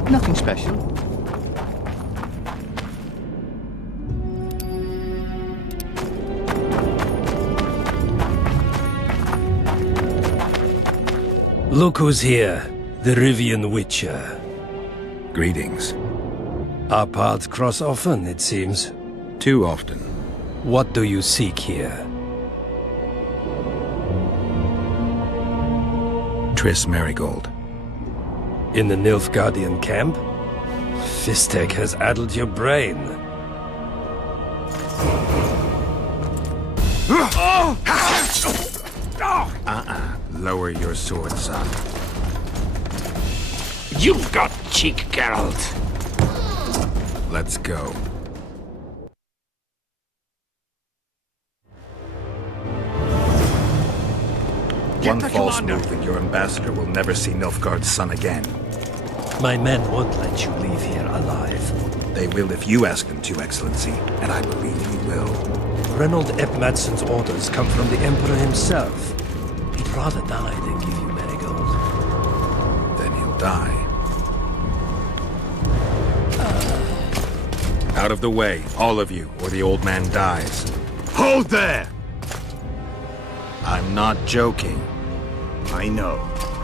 Nothing special. Look who's here, the Rivian Witcher. Greetings. Our paths cross often, it seems. Too often. What do you seek here? Triss Merigold. In the Nilfgaardian camp? Fistek has addled your brain. Lower your sword, son. You've got cheek, Geralt. Let's go. One false move and your ambassador will never see Nilfgaard's son again. My men won't let you leave here alive. They will if you ask them to, Excellency, and I believe you will. Reynold Ep Madsen's orders come from the Emperor himself. He'd rather die than give you Merigold. Then he'll die. Out of the way, all of you, or the old man dies. Hold there! I'm not joking. I know,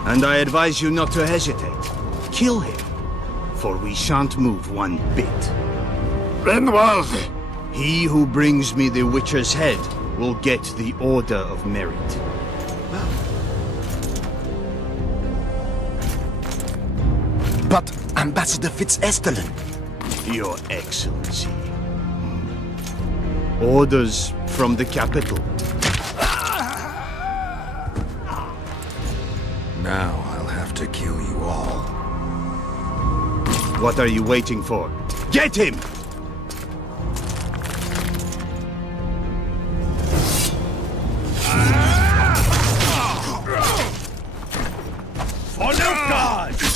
and I advise you not to hesitate. Kill him, for we shan't move one bit. Renoir! He who brings me the Witcher's head will get the Order of Merit. But Ambassador Fitz-Estellen... Your Excellency. Orders from the capital. Now I'll have to kill you all. What are you waiting for? Get him! For Nilfgaard!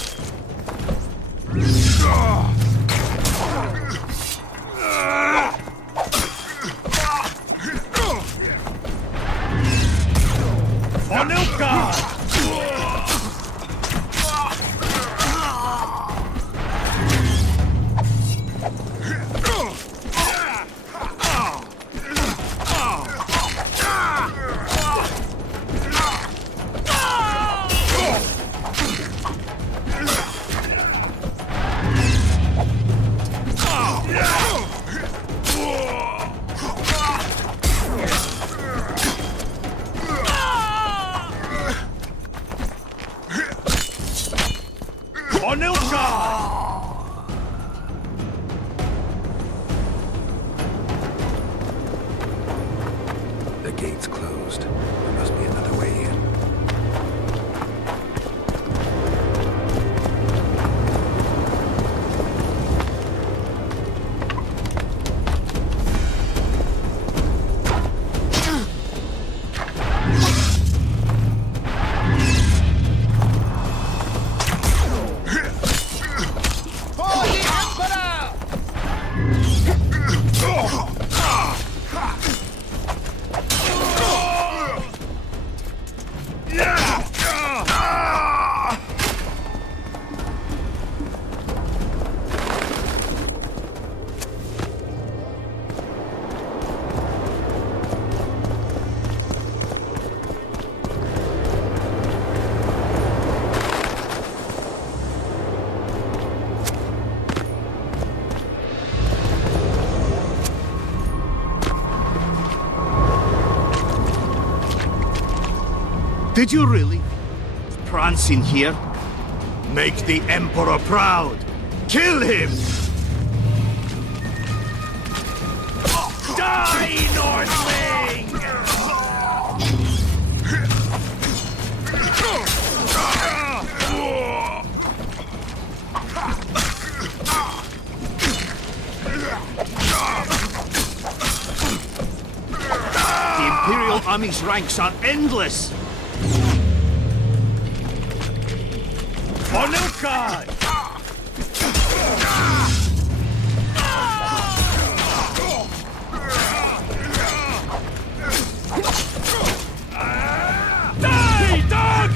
For Nilfgaard! The gate's closed. There must be another way in. Did you really? Prance in here? Make the Emperor proud! Kill him! Die, Northling! The Imperial Army's ranks are endless! For Nilfgaard! Die, dog!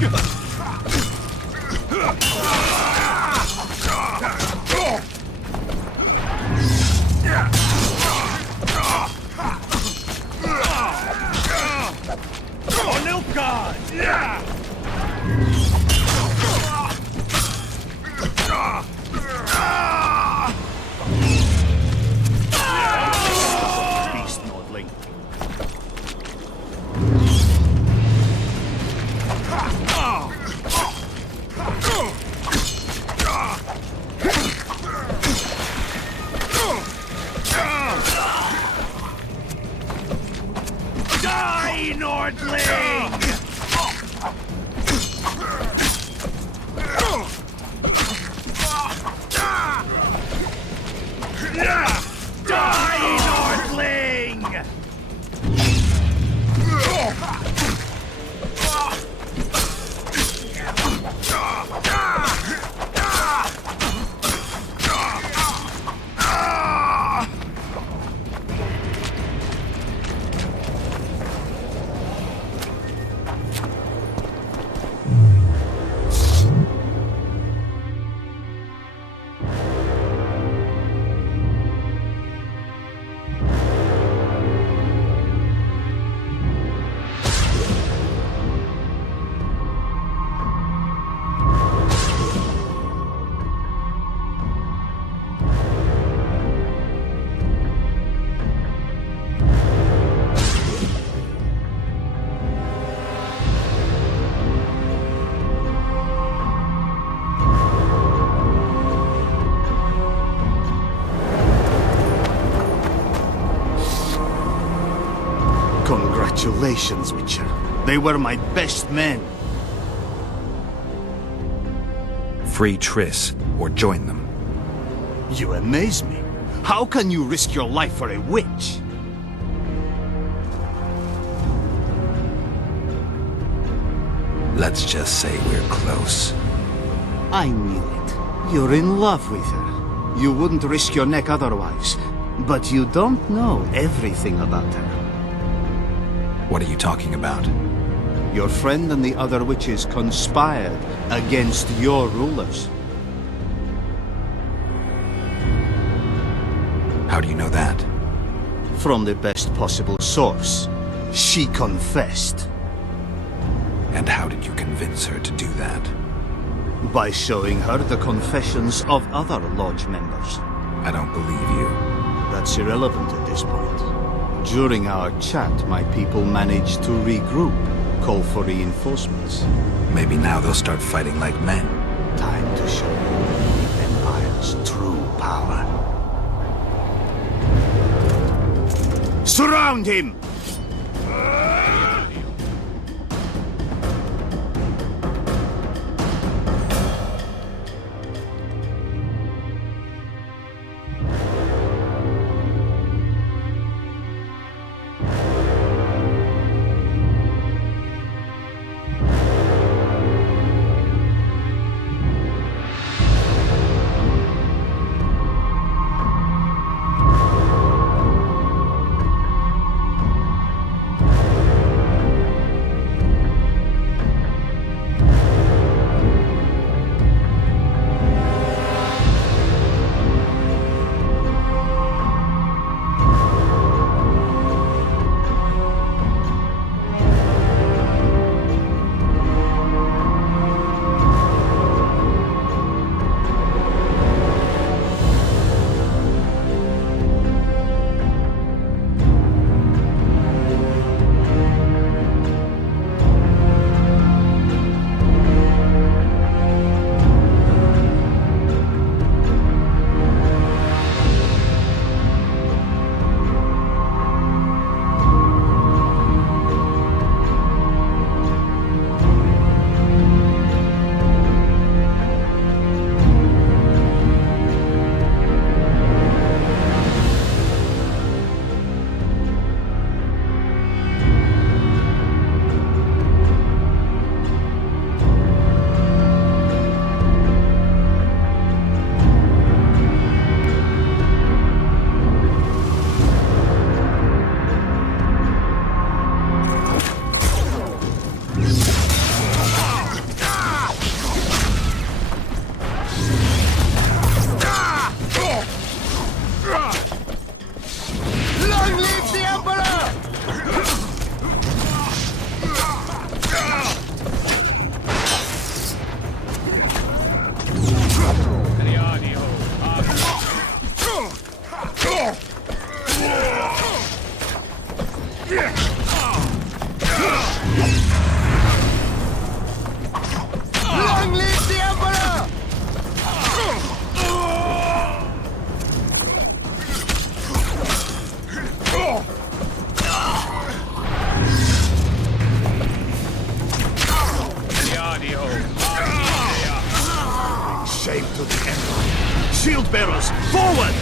Congratulations, Witcher. They were my best men. Free Triss, or join them. You amaze me. How can you risk your life for a witch? Let's just say we're close. I knew it. You're in love with her. You wouldn't risk your neck otherwise. But you don't know everything about her. What are you talking about? Your friend and the other witches conspired against your rulers. How do you know that? From the best possible source. She confessed. And how did you convince her to do that? By showing her the confessions of other lodge members. I don't believe you. That's irrelevant at this point. During our chat, my people managed to regroup, call for reinforcements. Maybe now they'll start fighting like men. Time to show you the Empire's true power. Surround him! Shame to the Empire. Shield bearers, forward!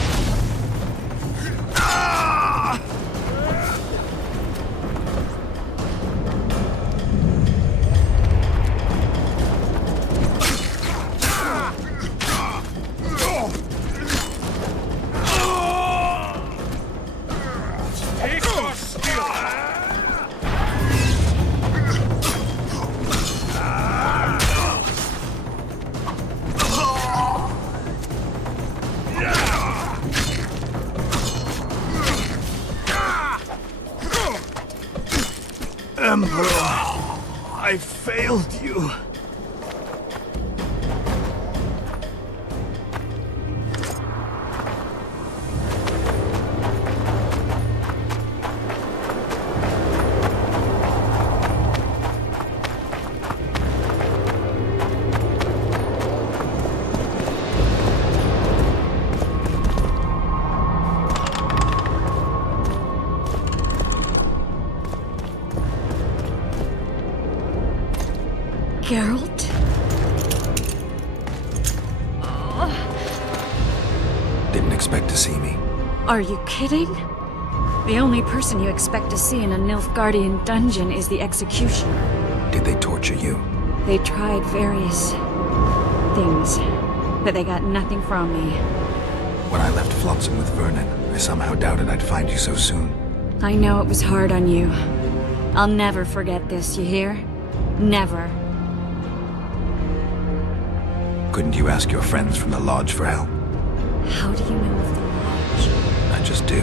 Emperor, I failed you. expect to see me? Are you kidding? The only person you expect to see in a Nilfgaardian dungeon is the executioner. Did they torture you? They tried various things, but they got nothing from me. When I left Flotsam with Vernon, I somehow doubted I'd find you so soon. I know it was hard on you. I'll never forget this, you hear? Never. Couldn't you ask your friends from the Lodge for help? How do you know of the Lodge? I just do.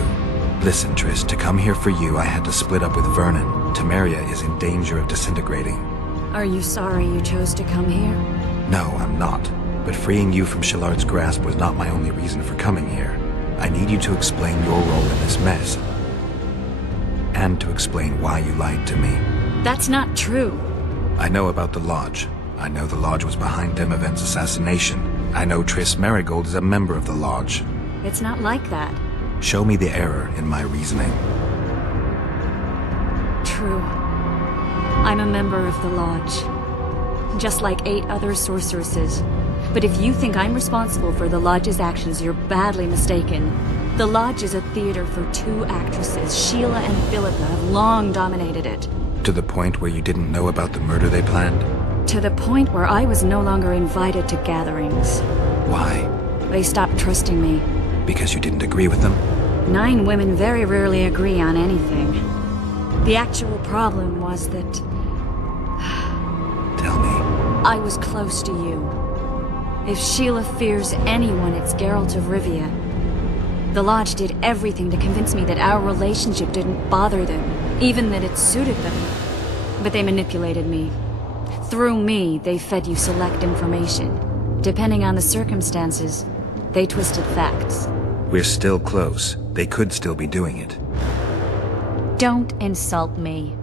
Listen, Triss, to come here for you, I had to split up with Vernon. Temeria is in danger of disintegrating. Are you sorry you chose to come here? No, I'm not. But freeing you from Shallard's grasp was not my only reason for coming here. I need you to explain your role in this mess. And to explain why you lied to me. That's not true. I know about the Lodge. I know the Lodge was behind Demavend's assassination. I know Triss Merigold is a member of the Lodge. It's not like that. Show me the error in my reasoning. True. I'm a member of the Lodge. Just like 8 other sorceresses. But if you think I'm responsible for the Lodge's actions, you're badly mistaken. The Lodge is a theater for 2 actresses. Sheila and Philippa have long dominated it. To the point where you didn't know about the murder they planned? To the point where I was no longer invited to gatherings. Why? They stopped trusting me. Because you didn't agree with them? 9 women very rarely agree on anything. The actual problem was that... Tell me. I was close to you. If Sheila fears anyone, it's Geralt of Rivia. The Lodge did everything to convince me that our relationship didn't bother them, even that it suited them. But they manipulated me. Through me, they fed you select information. Depending on the circumstances, they twisted facts. We're still close. They could still be doing it. Don't insult me.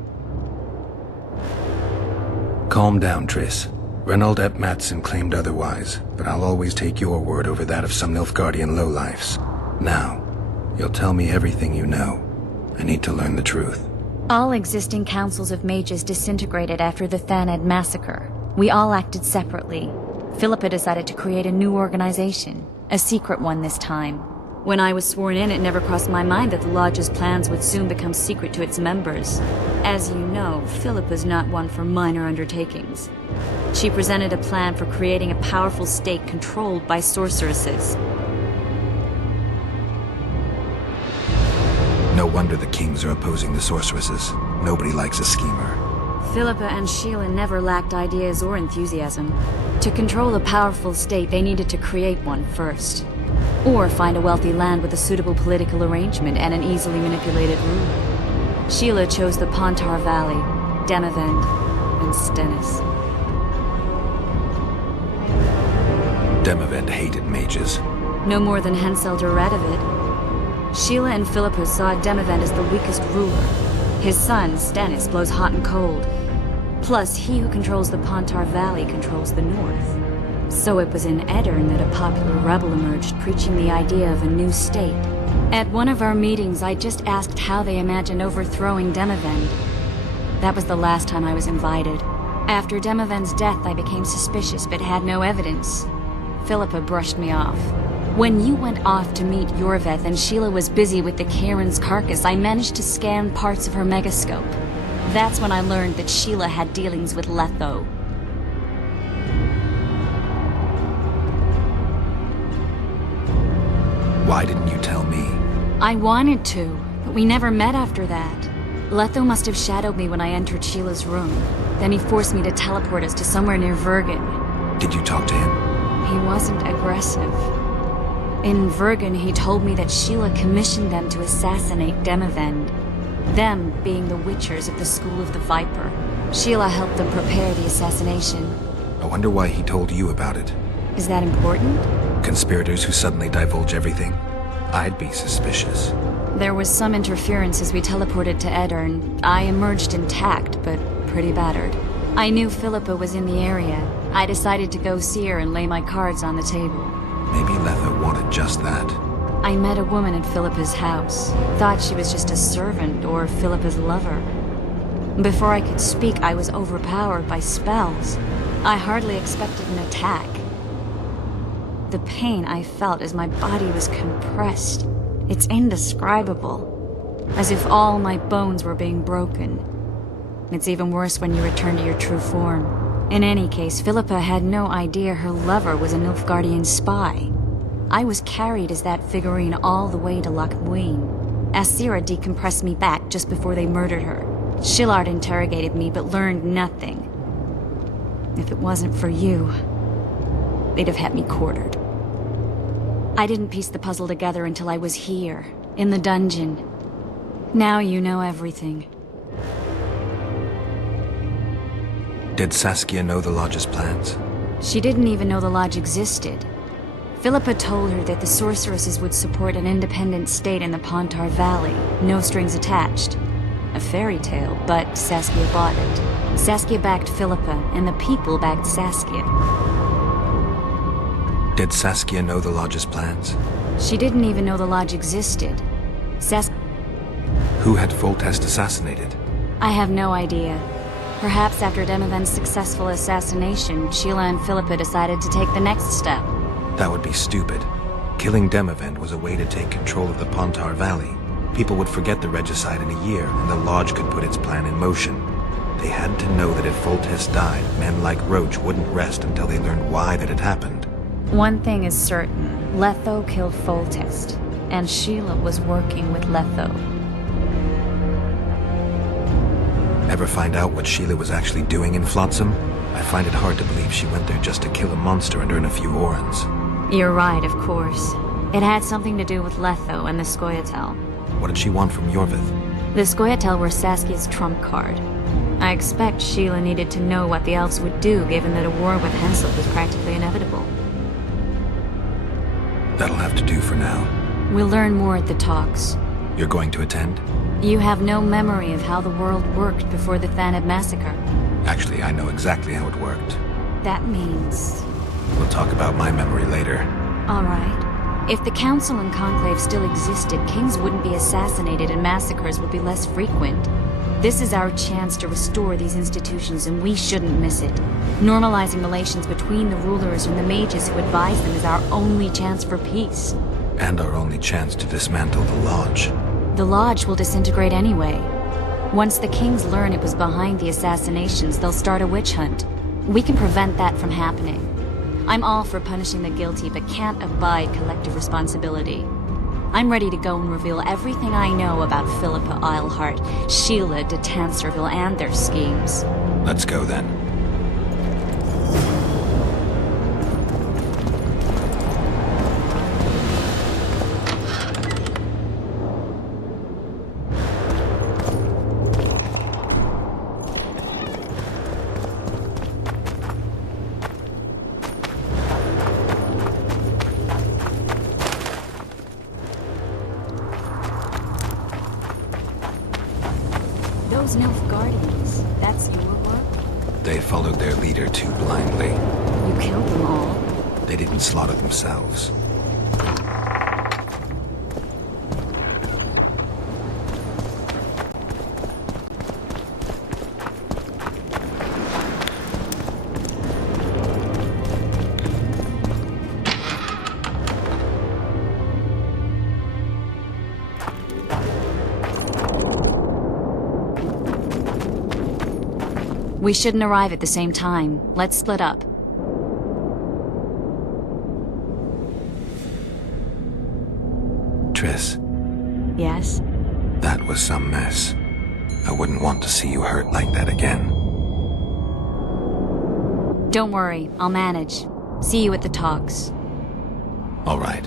Calm down, Triss. Reynold Ep Matson claimed otherwise, but I'll always take your word over that of some Nilfgaardian lowlifes. Now, you'll tell me everything you know. I need to learn the truth. All existing councils of mages disintegrated after the Thanedd massacre. We all acted separately. Philippa decided to create a new organization. A secret one this time. When I was sworn in, it never crossed my mind that the Lodge's plans would soon become secret to its members. As you know, Philippa's not one for minor undertakings. She presented a plan for creating a powerful state controlled by sorceresses. No wonder the kings are opposing the sorceresses. Nobody likes a schemer. Philippa and Sheila never lacked ideas or enthusiasm. To control a powerful state, they needed to create one first. Or find a wealthy land with a suitable political arrangement and an easily manipulated ruler. Sheila chose the Pontar Valley, Demavend, and Stennis. Demavend hated mages. No more than Henselder Radovid. Sheila and Philippa saw Demavend as the weakest ruler. His son, Stennis, blows hot and cold. Plus, he who controls the Pontar Valley controls the north. So it was in Aedirn that a popular rebel emerged, preaching the idea of a new state. At one of our meetings, I just asked how they imagined overthrowing Demavend. That was the last time I was invited. After Demavend's death, I became suspicious, but had no evidence. Philippa brushed me off. When you went off to meet Yorveth and Sheila was busy with the Karen's carcass, I managed to scan parts of her megascope. That's when I learned that Sheila had dealings with Letho. Why didn't you tell me? I wanted to, but we never met after that. Letho must have shadowed me when I entered Sheila's room. Then he forced me to teleport us to somewhere near Vergen. Did you talk to him? He wasn't aggressive. In Vergen, he told me that Sheila commissioned them to assassinate Demavend. Them being the Witchers of the School of the Viper. Sheila helped them prepare the assassination. I wonder why he told you about it. Is that important? Conspirators who suddenly divulge everything. I'd be suspicious. There was some interference as we teleported to Aedirn. I emerged intact, but pretty battered. I knew Philippa was in the area. I decided to go see her and lay my cards on the table. Maybe Letho wanted just that. I met a woman at Philippa's house. Thought she was just a servant or Philippa's lover. Before I could speak, I was overpowered by spells. I hardly expected an attack. The pain I felt as my body was compressed. It's indescribable. As if all my bones were being broken. It's even worse when you return to your true form. In any case, Philippa had no idea her lover was a Nilfgaardian spy. I was carried as that figurine all the way to Loch Muin. Asira decompressed me back just before they murdered her. Shillard interrogated me but learned nothing. If it wasn't for you, they'd have had me quartered. I didn't piece the puzzle together until I was here, in the dungeon. Now you know everything. Did Saskia know the Lodge's plans? She didn't even know the Lodge existed. Philippa told her that the sorceresses would support an independent state in the Pontar Valley, no strings attached. A fairy tale, but Saskia bought it. Saskia backed Philippa, and the people backed Saskia. Did Saskia know the Lodge's plans? She didn't even know the Lodge existed. Who had Foltest assassinated? I have no idea. Perhaps after Demavend's successful assassination, Sheila and Philippa decided to take the next step. That would be stupid. Killing Demavend was a way to take control of the Pontar Valley. People would forget the regicide in a year, and the Lodge could put its plan in motion. They had to know that if Foltest died, men like Roach wouldn't rest until they learned why that had happened. One thing is certain. Letho killed Foltest, and Sheila was working with Letho. Ever find out what Sheila was actually doing in Flotsam? I find it hard to believe she went there just to kill a monster and earn a few orens. You're right, of course. It had something to do with Letho and the Scoia'tael. What did she want from Yorvith? The Scoia'tael were Saskia's trump card. I expect Sheila needed to know what the elves would do, given that a war with Henselt was practically inevitable. That'll have to do for now. We'll learn more at the talks. You're going to attend? You have no memory of how the world worked before the Thanedd massacre. Actually, I know exactly how it worked. That means... We'll talk about my memory later. All right. If the Council and Conclave still existed, kings wouldn't be assassinated and massacres would be less frequent. This is our chance to restore these institutions, and we shouldn't miss it. Normalizing relations between the rulers and the mages who advise them is our only chance for peace. And our only chance to dismantle the Lodge. The Lodge will disintegrate anyway. Once the kings learn it was behind the assassinations, they'll start a witch hunt. We can prevent that from happening. I'm all for punishing the guilty, but can't abide collective responsibility. I'm ready to go and reveal everything I know about Philippa Eilhart, Sheila de Tanserville, and their schemes. Let's go then. Those Nilfgaardians, that's your work? They followed their leader too blindly. You killed them all? They didn't slaughter themselves. We shouldn't arrive at the same time. Let's split up. Triss. Yes? That was some mess. I wouldn't want to see you hurt like that again. Don't worry, I'll manage. See you at the talks. All right.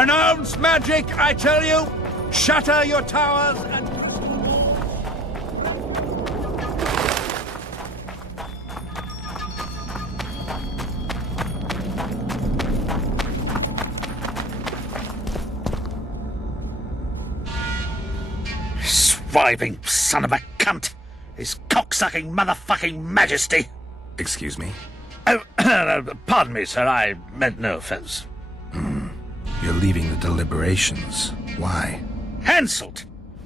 Renounce magic, I tell you! Shatter your towers and... Swiving son of a cunt! His cocksucking motherfucking majesty! Excuse me? Oh, pardon me, sir, I meant no offense. You're leaving the deliberations. Why? Henselt!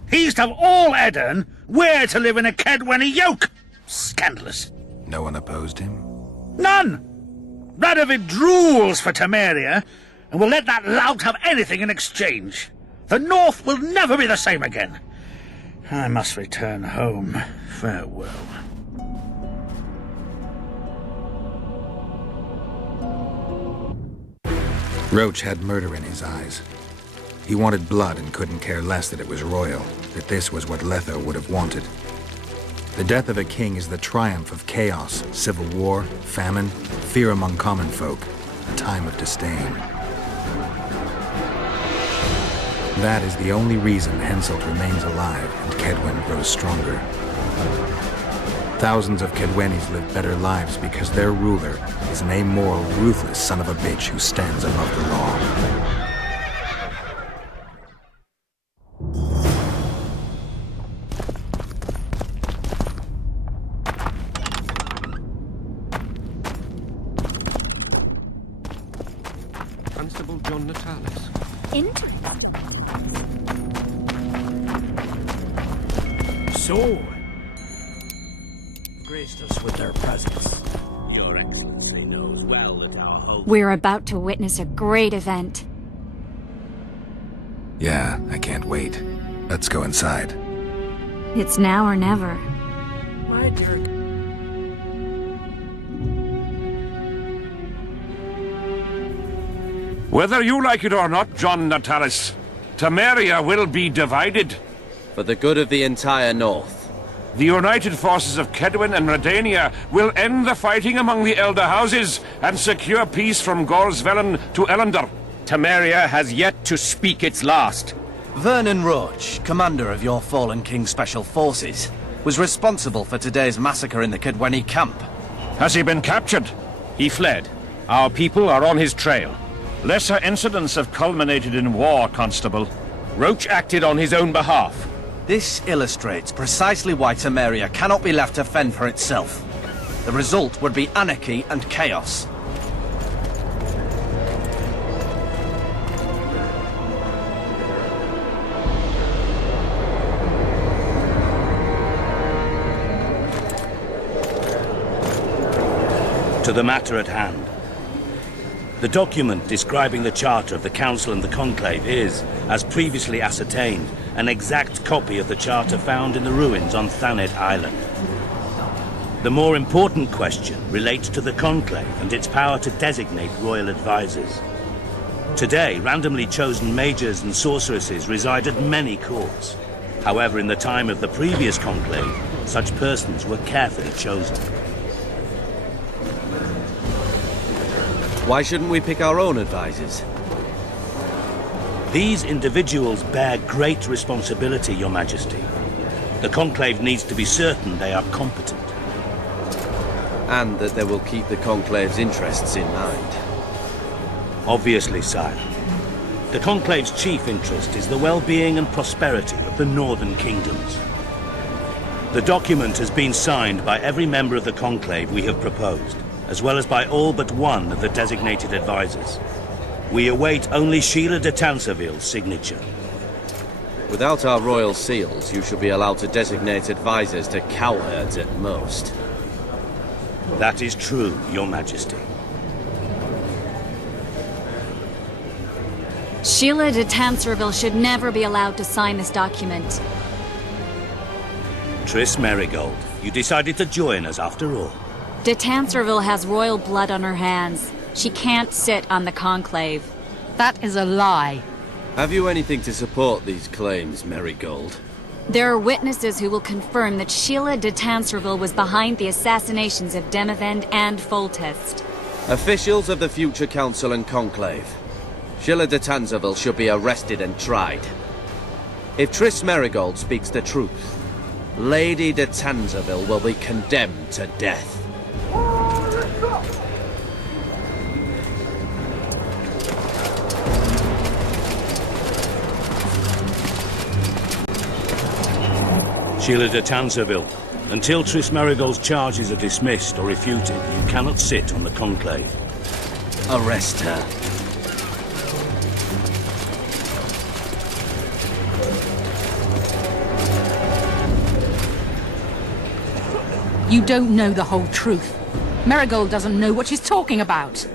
He's of all Edirn, we're to live in a Kaedweni yoke! Scandalous. No one opposed him? None! Radovid drools for Temeria, and will let that lout have anything in exchange. The North will never be the same again. I must return home. Farewell. Roach had murder in his eyes. He wanted blood and couldn't care less that it was royal, that this was what Letho would have wanted. The death of a king is the triumph of chaos, civil war, famine, fear among common folk, a time of disdain. That is the only reason Henselt remains alive and Kaedwen grows stronger. Thousands of Kaedwenis live better lives because their ruler is an amoral, ruthless son of a bitch who stands above the law. Constable John Natalis. So, graced us with their presence. Your Excellency knows well that our hope... We're about to witness a great event. Yeah, I can't wait. Let's go inside. It's now or never. My dear... Whether you like it or not, John Natalis, Temeria will be divided. For the good of the entire North. The united forces of Kaedwen and Redania will end the fighting among the Elder Houses and secure peace from Gorsvelen to Ellendar. Temeria has yet to speak its last. Vernon Roach, commander of your fallen King's Special Forces, was responsible for today's massacre in the Kaedweni camp. Has he been captured? He fled. Our people are on his trail. Lesser incidents have culminated in war, Constable. Roach acted on his own behalf. This illustrates precisely why Temeria cannot be left to fend for itself. The result would be anarchy and chaos. To the matter at hand. The document describing the Charter of the Council and the Conclave is, as previously ascertained, an exact copy of the Charter found in the ruins on Thanet Island. The more important question relates to the Conclave and its power to designate royal advisors. Today, randomly chosen mages and sorceresses reside at many courts. However, in the time of the previous Conclave, such persons were carefully chosen. Why shouldn't we pick our own advisors? These individuals bear great responsibility, Your Majesty. The Conclave needs to be certain they are competent. And that they will keep the Conclave's interests in mind. Obviously, sire. The Conclave's chief interest is the well-being and prosperity of the Northern Kingdoms. The document has been signed by every member of the Conclave we have proposed, as well as by all but one of the designated advisors. We await only Sheila de Tanserville's signature. Without our royal seals, you should be allowed to designate advisors to cowherds at most. That is true, Your Majesty. Sheila de Tanserville should never be allowed to sign this document. Triss Merigold, you decided to join us after all. De Tanserville has royal blood on her hands. She can't sit on the Conclave. That is a lie. Have you anything to support these claims, Merigold? There are witnesses who will confirm that Sheila de Tanserville was behind the assassinations of Demavend and Foltest. Officials of the future Council and Conclave. Sheila de Tanzaville should be arrested and tried. If Triss Merigold speaks the truth, Lady de Tanzaville will be condemned to death. Sheila de Tanzaville, until Triss Merigold's charges are dismissed or refuted, you cannot sit on the Conclave. Arrest her. You don't know the whole truth. Merigold doesn't know what she's talking about.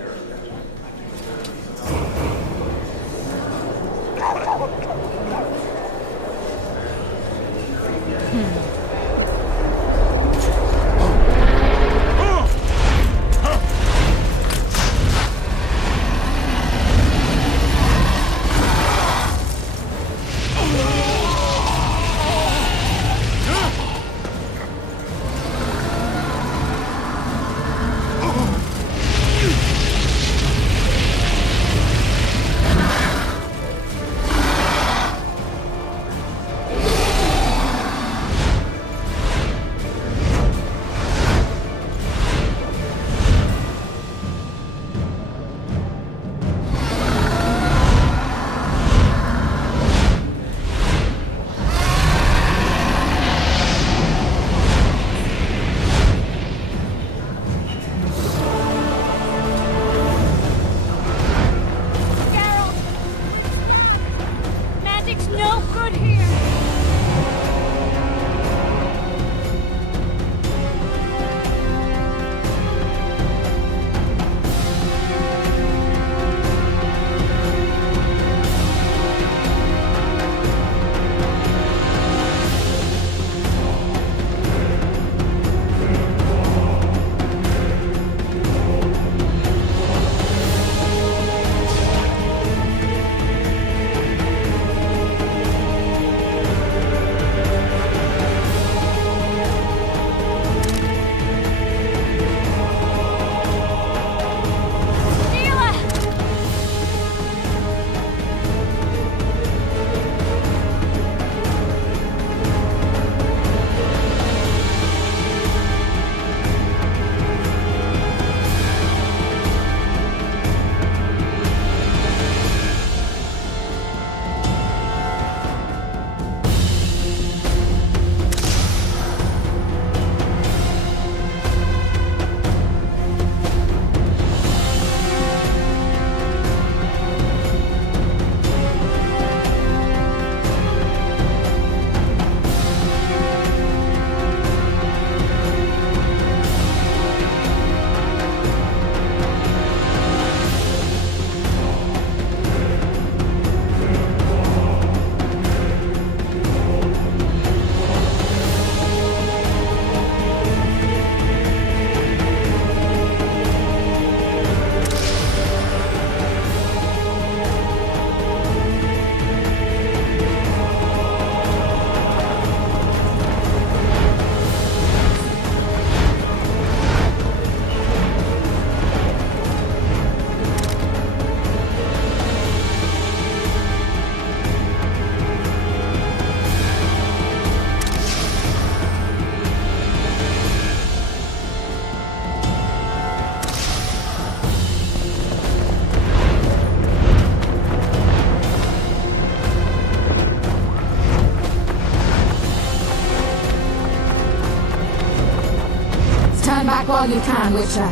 Turn back while you can, Witcher.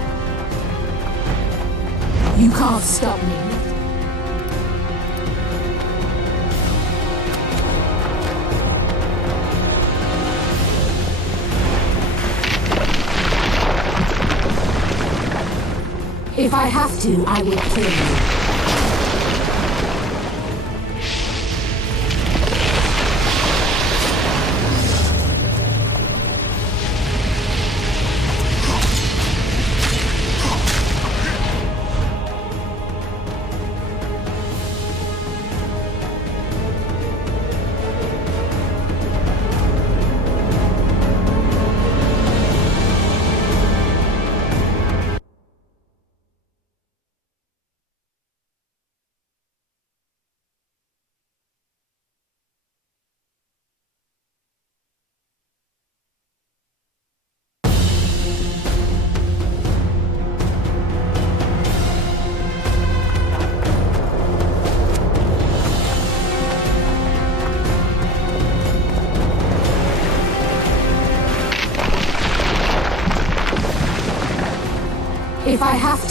You can't stop me. If I have to, I will kill you.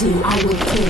to, I will kill you.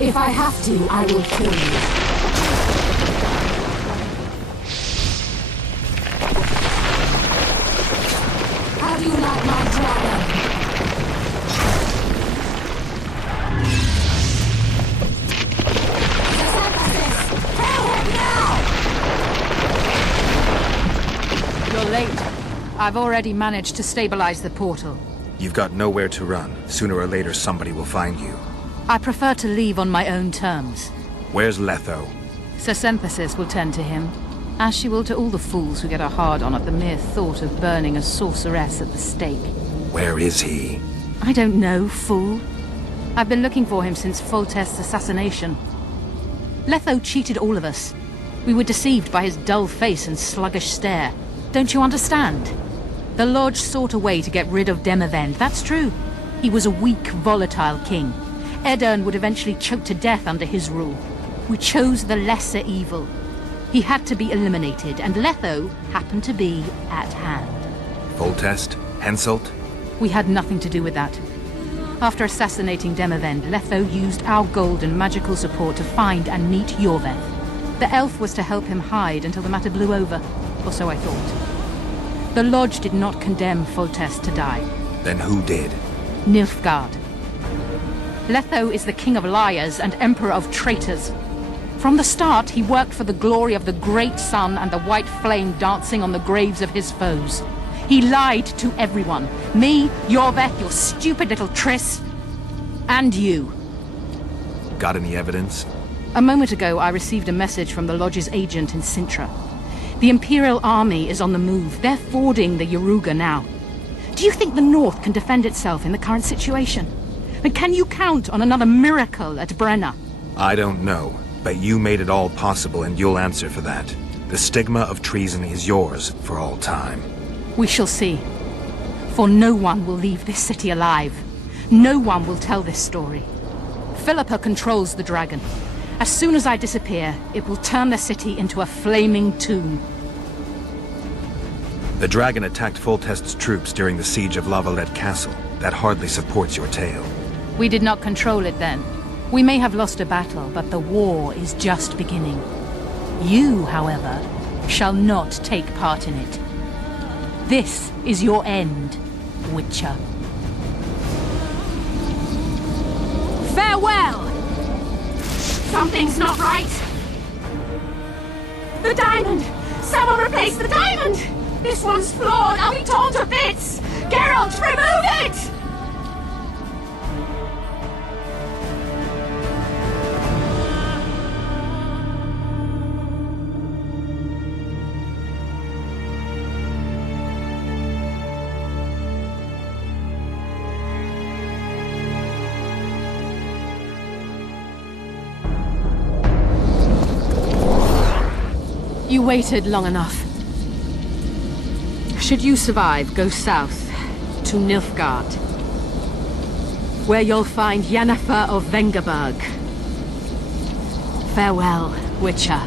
If I have to, I will kill you. How do you like my dragon? You're late. I've already managed to stabilize the portal. You've got nowhere to run. Sooner or later, somebody will find you. I prefer to leave on my own terms. Where's Letho? Sir Synthesis will tend to him, as she will to all the fools who get a hard-on at the mere thought of burning a sorceress at the stake. Where is he? I don't know, fool. I've been looking for him since Foltest's assassination. Letho cheated all of us. We were deceived by his dull face and sluggish stare. Don't you understand? The Lodge sought a way to get rid of Demavend, that's true. He was a weak, volatile king. Aedirn would eventually choke to death under his rule. We chose the lesser evil. He had to be eliminated, and Letho happened to be at hand. Foltest? Henselt? We had nothing to do with that. After assassinating Demavend, Letho used our gold and magical support to find and meet Yorveth. The elf was to help him hide until the matter blew over, or so I thought. The Lodge did not condemn Foltest to die. Then who did? Nilfgaard. Letho is the king of liars and emperor of traitors. From the start, he worked for the glory of the great sun and the white flame dancing on the graves of his foes. He lied to everyone. Me, Yorveth, your stupid little Triss, and you. Got any evidence? A moment ago, I received a message from the Lodge's agent in Sintra. The Imperial Army is on the move. They're fording the Yaruga now. Do you think the North can defend itself in the current situation? And can you count on another miracle at Brenna? I don't know, but you made it all possible and you'll answer for that. The stigma of treason is yours for all time. We shall see. For no one will leave this city alive. No one will tell this story. Philippa controls the dragon. As soon as I disappear, it will turn the city into a flaming tomb. The dragon attacked Foltest's troops during the siege of Lavalette Castle. That hardly supports your tale. We did not control it then. We may have lost a battle, but the war is just beginning. You, however, shall not take part in it. This is your end, Witcher. Farewell! Something's not right! The diamond! Someone replace the diamond! This one's flawed! I'll be torn to bits! Geralt, remove it! You waited long enough. Should you survive, go south to Nilfgaard, where you'll find Yennefer of Vengerberg. Farewell, Witcher.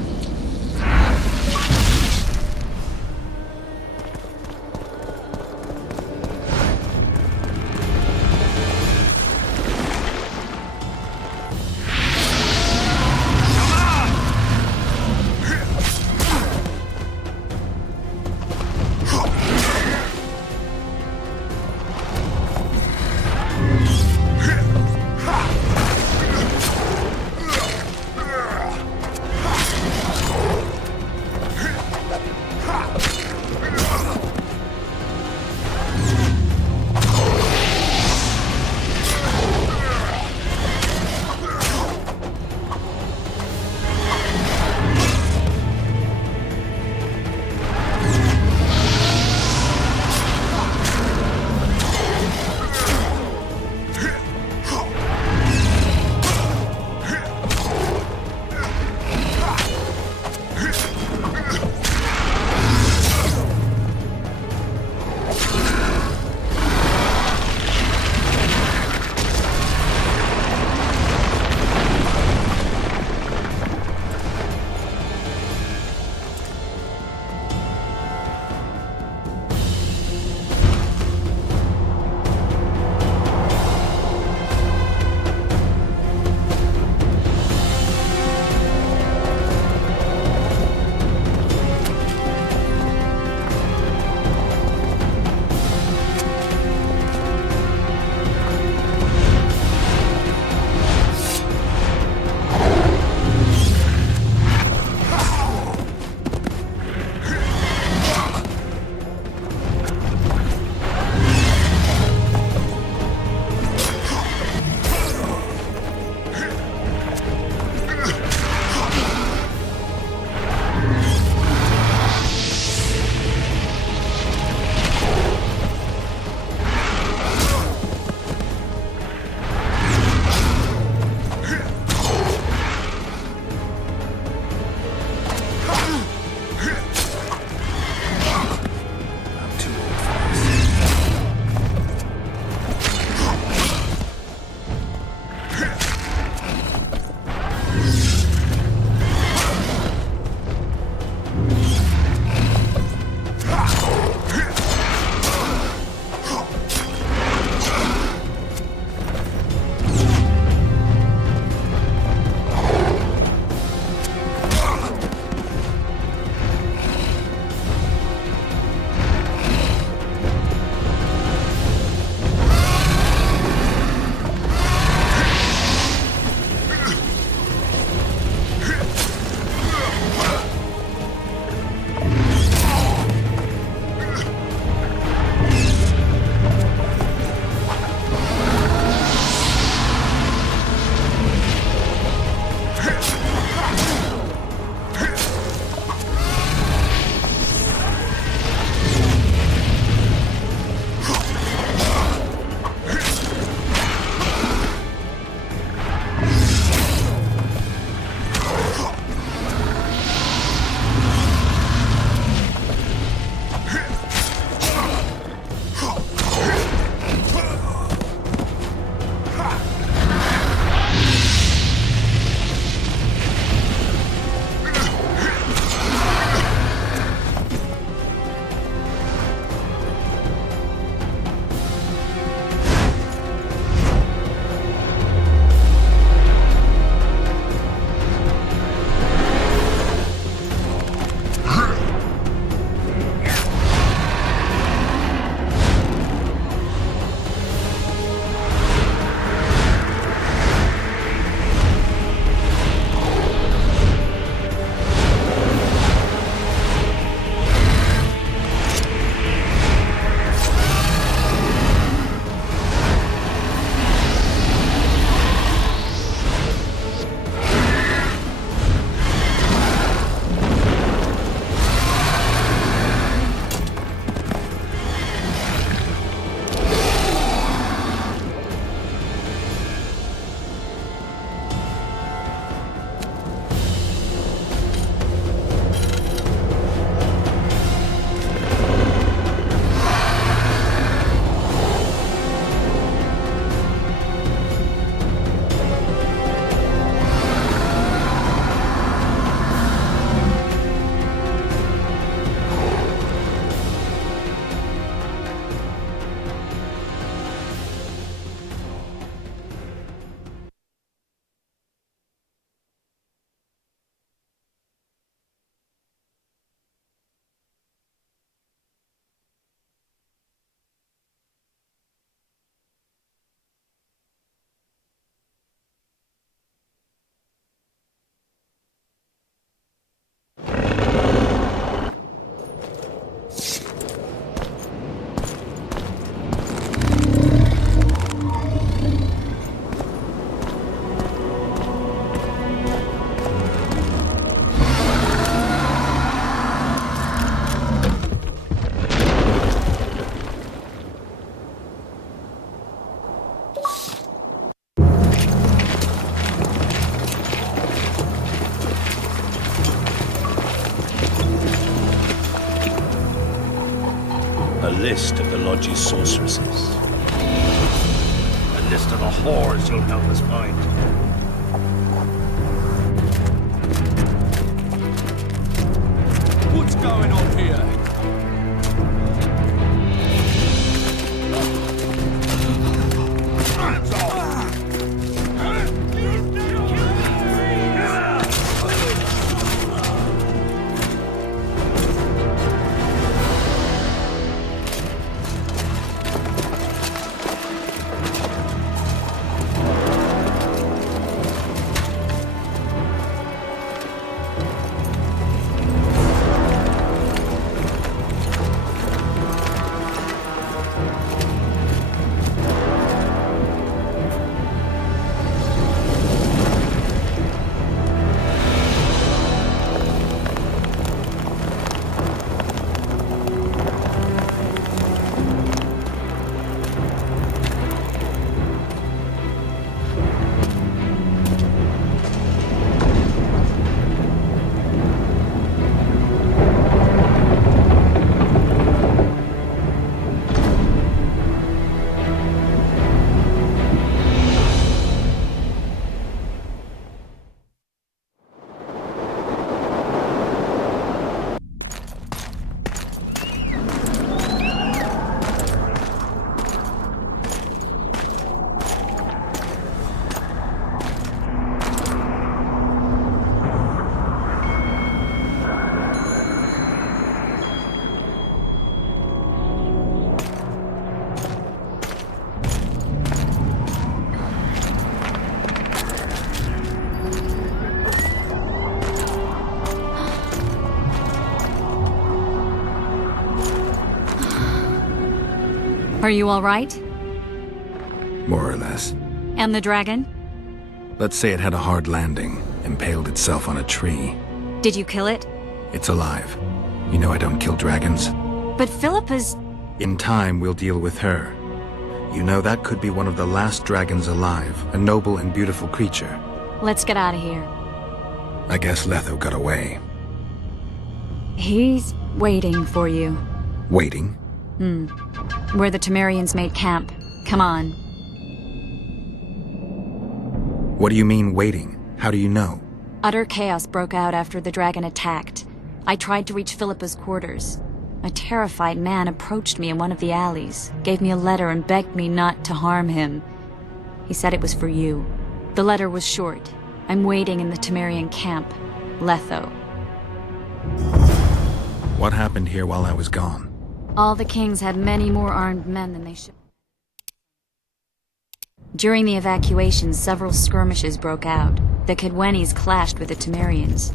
a list of the Lodge's sorceresses. A list of the whores you'll help us find. What's going on here? Are you all right? More or less. And the dragon? Let's say it had a hard landing, impaled itself on a tree. Did you kill it? It's alive. You know I don't kill dragons. But Philippa's... In time, we'll deal with her. You know that could be one of the last dragons alive, a noble and beautiful creature. Let's get out of here. I guess Letho got away. He's waiting for you. Waiting? Where the Temerians made camp. Come on. What do you mean, waiting? How do you know? Utter chaos broke out after the dragon attacked. I tried to reach Philippa's quarters. A terrified man approached me in one of the alleys, gave me a letter and begged me not to harm him. He said it was for you. The letter was short. I'm waiting in the Temerian camp. Letho. What happened here while I was gone? All the kings had many more armed men than they should. During the evacuation, several skirmishes broke out. The Kedwenis clashed with the Temerians.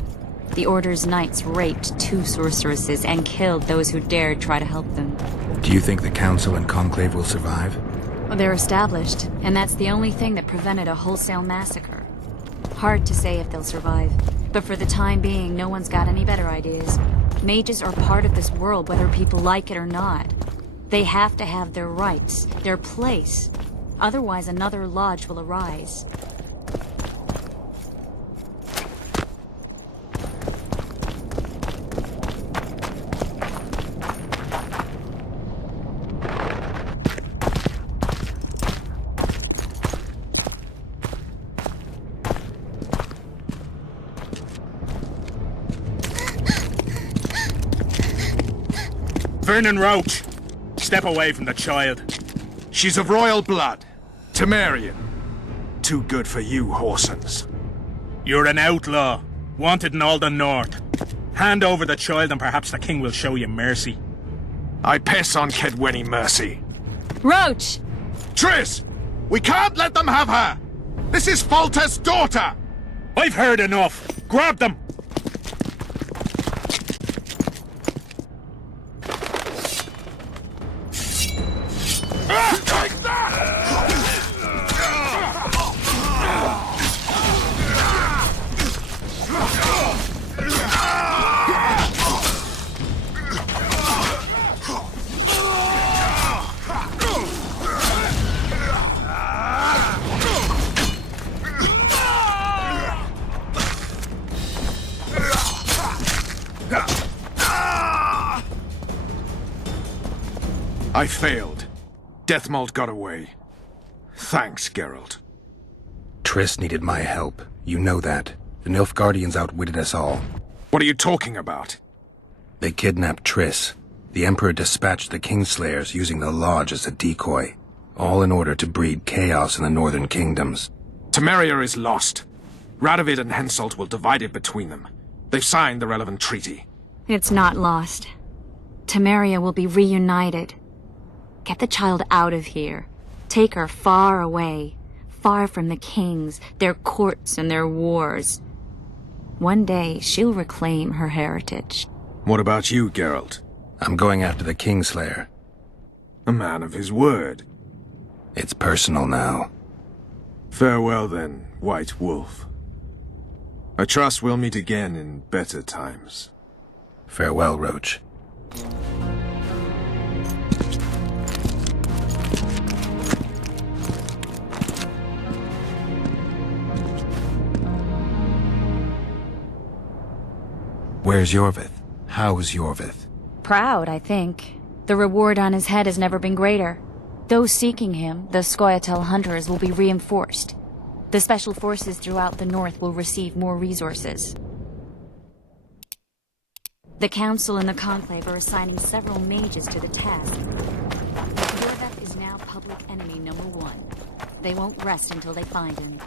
The Order's knights raped 2 sorceresses and killed those who dared try to help them. Do you think the Council and Conclave will survive? Well, they're established, and that's the only thing that prevented a wholesale massacre. Hard to say if they'll survive, but for the time being, no one's got any better ideas. Mages are part of this world, whether people like it or not. They have to have their rights, their place. Otherwise, another lodge will arise. Vernon Roach, step away from the child. She's of royal blood. Temerian. Too good for you, Horsons. You're an outlaw, wanted in all the north. Hand over the child and perhaps the king will show you mercy. I pass on Kedweni mercy. Roach! Triss! We can't let them have her! This is Foltest's daughter! I've heard enough. Grab them! Take that! I failed. Deathmold got away. Thanks, Geralt. Triss needed my help. You know that. The Nilfgaardians outwitted us all. What are you talking about? They kidnapped Triss. The Emperor dispatched the Kingslayers using the Lodge as a decoy, all in order to breed chaos in the northern kingdoms. Temeria is lost. Radovid and Henselt will divide it between them. They've signed the relevant treaty. It's not lost. Temeria will be reunited. Get the child out of here. Take her far away. Far from the kings, their courts, and their wars. One day, she'll reclaim her heritage. What about you, Geralt? I'm going after the Kingslayer. A man of his word. It's personal now. Farewell then, White Wolf. I trust we'll meet again in better times. Farewell, Roach. Where's Yorvith? How's Yorvith? Proud, I think. The reward on his head has never been greater. Those seeking him, the Scoia'tael hunters, will be reinforced. The special forces throughout the north will receive more resources. The Council and the Conclave are assigning several mages to the task. Yorvith is now public enemy #1. They won't rest until they find him.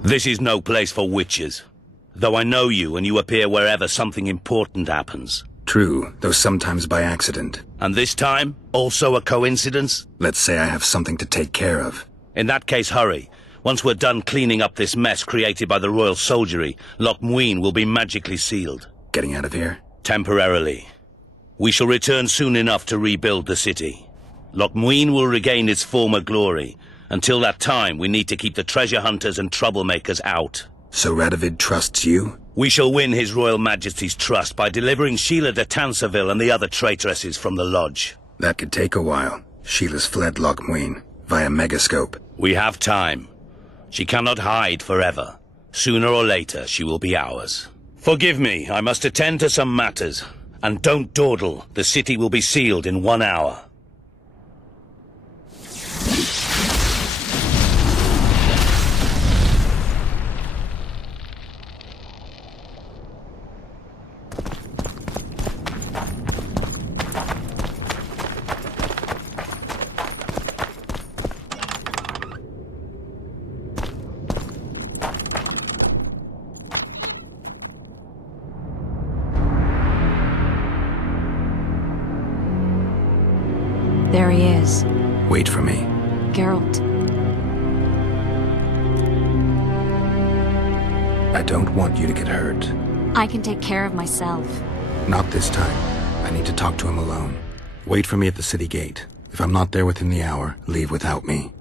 This is no place for witches. Though I know you and you appear wherever something important happens. True, though sometimes by accident. And this time, also a coincidence? Let's say I have something to take care of. In that case, hurry. Once we're done cleaning up this mess created by the royal soldiery, Loch Muin will be magically sealed. Getting out of here? Temporarily. We shall return soon enough to rebuild the city. Loch Muin will regain its former glory. Until that time, we need to keep the treasure hunters and troublemakers out. So Radovid trusts you? We shall win His Royal Majesty's trust by delivering Sheila de Tansarville and the other traitresses from the Lodge. That could take a while. Sheila's fled Loch Muin via Megascope. We have time. She cannot hide forever. Sooner or later, she will be ours. Forgive me, I must attend to some matters. And don't dawdle. The city will be sealed in 1 hour. There he is. Wait for me. Geralt. I don't want you to get hurt. I can take care of myself. Not this time. I need to talk to him alone. Wait for me at the city gate. If I'm not there within the hour, leave without me.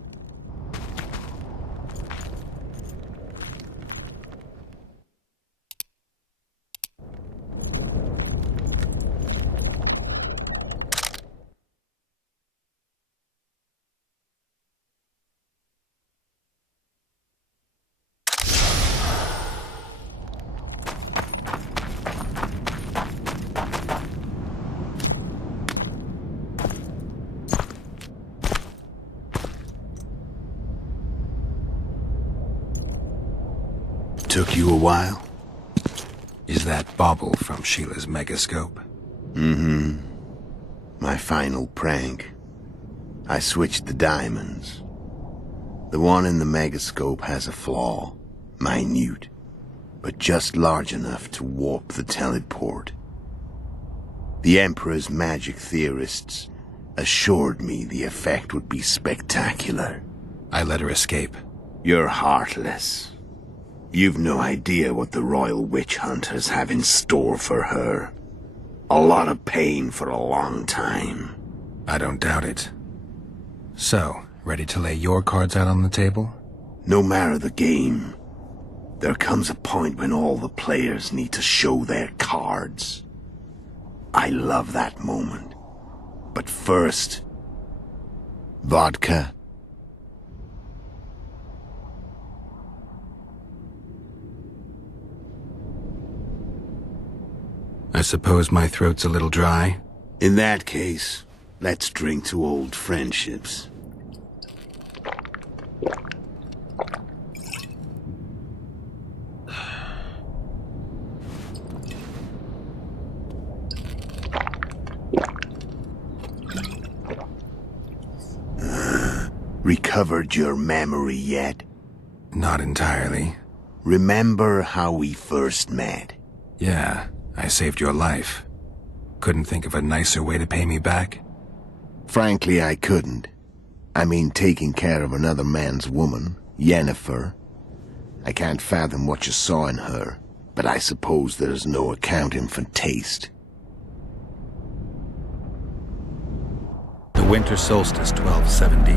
Took you a while? Is that bauble from Sheila's Megascope? Mm-hmm. My final prank. I switched the diamonds. The one in the Megascope has a flaw. Minute. But just large enough to warp the teleport. The Emperor's magic theorists assured me the effect would be spectacular. I let her escape. You're heartless. You've no idea what the Royal Witch Hunters have in store for her. A lot of pain for a long time. I don't doubt it. So, ready to lay your cards out on the table? No matter the game, there comes a point when all the players need to show their cards. I love that moment. But first, vodka. I suppose my throat's a little dry? In that case, let's drink to old friendships. Recovered your memory yet? Not entirely. Remember how we first met? Yeah, I saved your life. Couldn't think of a nicer way to pay me back? Frankly, I couldn't. I mean, taking care of another man's woman, Yennefer. I can't fathom what you saw in her, but I suppose there's no accounting for taste. The winter solstice, 1270.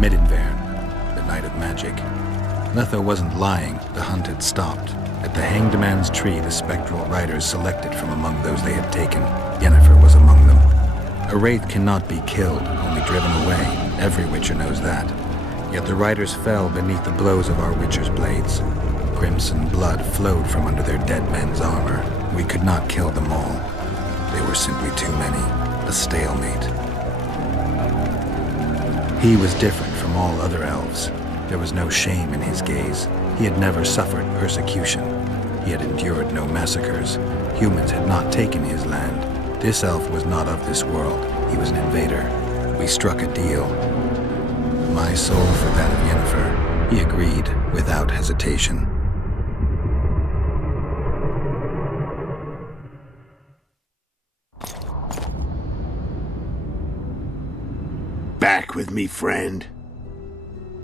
Midinvern, the night of magic. Letho wasn't lying, the hunt had stopped. At the Hanged Man's Tree, the spectral riders selected from among those they had taken. Yennefer was among them. A wraith cannot be killed, only driven away. Every witcher knows that. Yet the riders fell beneath the blows of our witcher's blades. Crimson blood flowed from under their dead men's armor. We could not kill them all. They were simply too many. A stalemate. He was different from all other elves. There was no shame in his gaze. He had never suffered persecution. He had endured no massacres. Humans had not taken his land. This elf was not of this world. He was an invader. We struck a deal. My soul for that of Yennefer. He agreed without hesitation. Back with me, friend.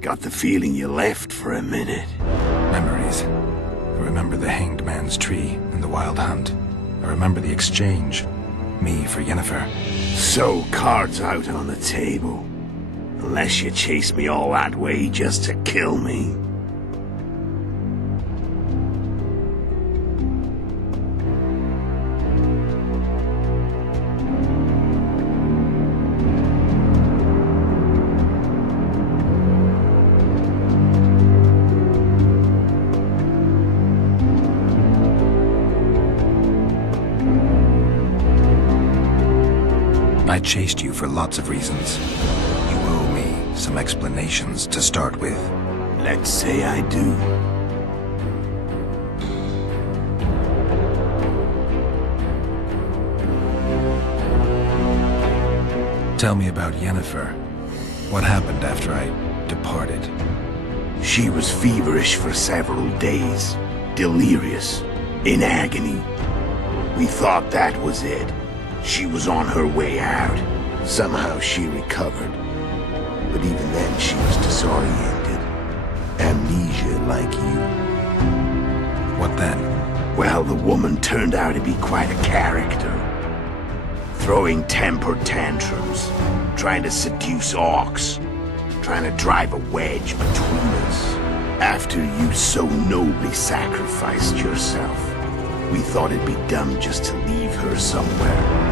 Got the feeling you left for a minute. Memories. I remember the Hanged Man's Tree and the Wild Hunt. I remember the exchange. Me for Yennefer. So, cards out on the table. Unless you chase me all that way just to kill me. I chased you for lots of reasons. You owe me some explanations to start with. Let's say I do. Tell me about Yennefer. What happened after I departed? She was feverish for several days. Delirious. In agony. We thought that was it. She was on her way out. Somehow she recovered. But even then she was disoriented. Amnesia like you. What then? Well, the woman turned out to be quite a character. Throwing temper tantrums. Trying to seduce orcs. Trying to drive a wedge between us. After you so nobly sacrificed yourself, we thought it'd be dumb just to leave her somewhere.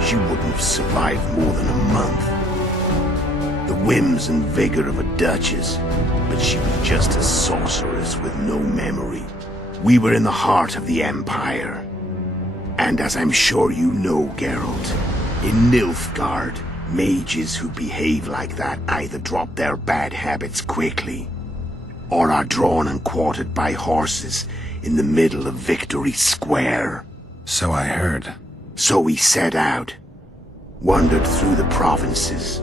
She wouldn't have survived more than a month. The whims and vigor of a duchess, but she was just a sorceress with no memory. We were in the heart of the Empire. And as I'm sure you know, Geralt, in Nilfgaard, mages who behave like that either drop their bad habits quickly, or are drawn and quartered by horses in the middle of Victory Square. So I heard. So we set out, wandered through the provinces.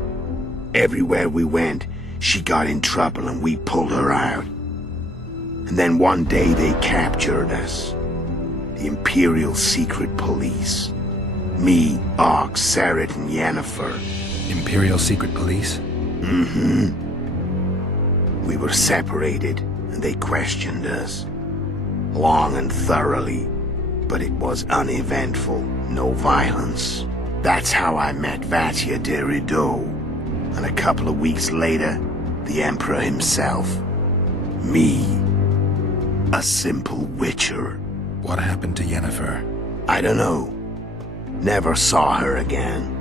Everywhere we went, she got in trouble and we pulled her out. And then one day they captured us. The Imperial Secret Police. Me, Ox, Sarret, and Yennefer. Imperial Secret Police? Mm-hmm. We were separated, and they questioned us. Long and thoroughly. but it was uneventful, no violence. That's how I met Vatia de Rideau. And a couple of weeks later, the Emperor himself. Me. A simple witcher. What happened to Yennefer? I don't know. Never saw her again.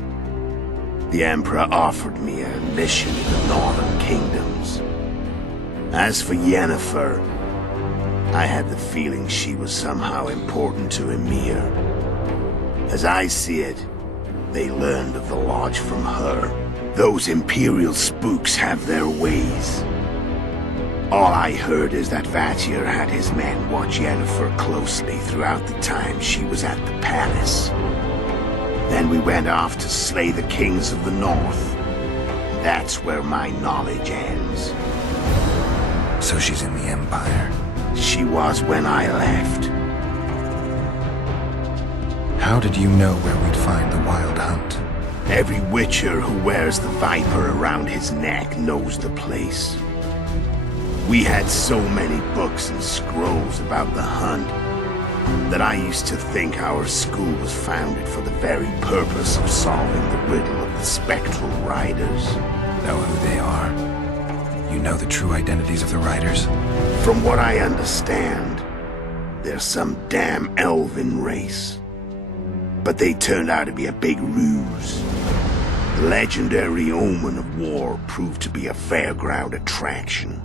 The Emperor offered me a mission in the Northern Kingdoms. As for Yennefer, I had the feeling she was somehow important to Emir. As I see it, they learned of the Lodge from her. Those Imperial spooks have their ways. All I heard is that Vatir had his men watch Yennefer closely throughout the time she was at the palace. Then we went off to slay the kings of the North. That's where my knowledge ends. So she's in the Empire? She was when I left. How did you know where we'd find the Wild Hunt? Every witcher who wears the viper around his neck knows the place. We had so many books and scrolls about the hunt that I used to think our school was founded for the very purpose of solving the riddle of the spectral riders. Know who they are? You know the true identities of the riders? From what I understand, they're some damn elven race. But they turned out to be a big ruse. The legendary Omen of War proved to be a fairground attraction.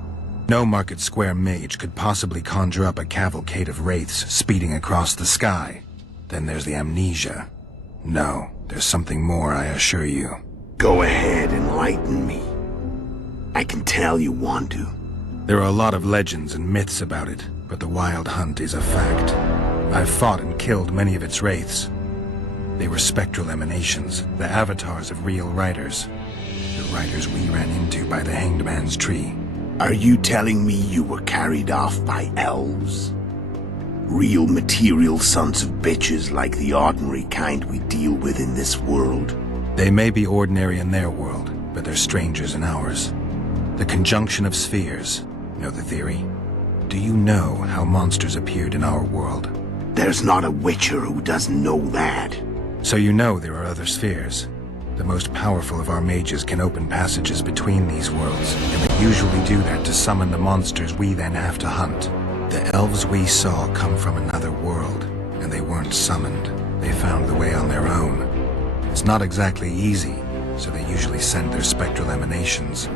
No Market Square mage could possibly conjure up a cavalcade of wraiths speeding across the sky. Then there's the amnesia. No, there's something more, I assure you. Go ahead, enlighten me. I can tell you want to. There are a lot of legends and myths about it, but the Wild Hunt is a fact. I've fought and killed many of its wraiths. They were spectral emanations, the avatars of real riders. The riders we ran into by the Hanged Man's Tree. Are you telling me you were carried off by elves? Real material sons of bitches like the ordinary kind we deal with in this world? They may be ordinary in their world, but they're strangers in ours. The conjunction of spheres. Know the theory? Do you know how monsters appeared in our world? There's not a witcher who doesn't know that. So you know there are other spheres. The most powerful of our mages can open passages between these worlds, and they usually do that to summon the monsters we then have to hunt. The elves we saw come from another world, and they weren't summoned. They found the way on their own. It's not exactly easy, so they usually send their spectral emanations.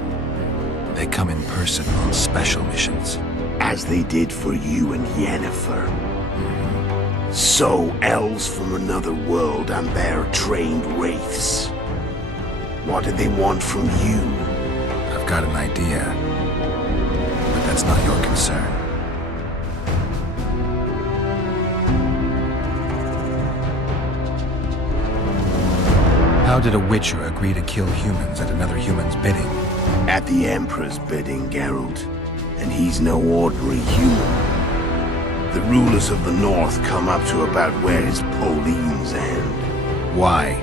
They come in person on special missions. As they did for you and Yennefer. So, elves from another world and their trained wraiths. What do they want from you? I've got an idea, but that's not your concern. How did a witcher agree to kill humans at another human's bidding? At the Emperor's bidding, Geralt. And he's no ordinary human. The rulers of the North come up to about where his Pauline's end. Why?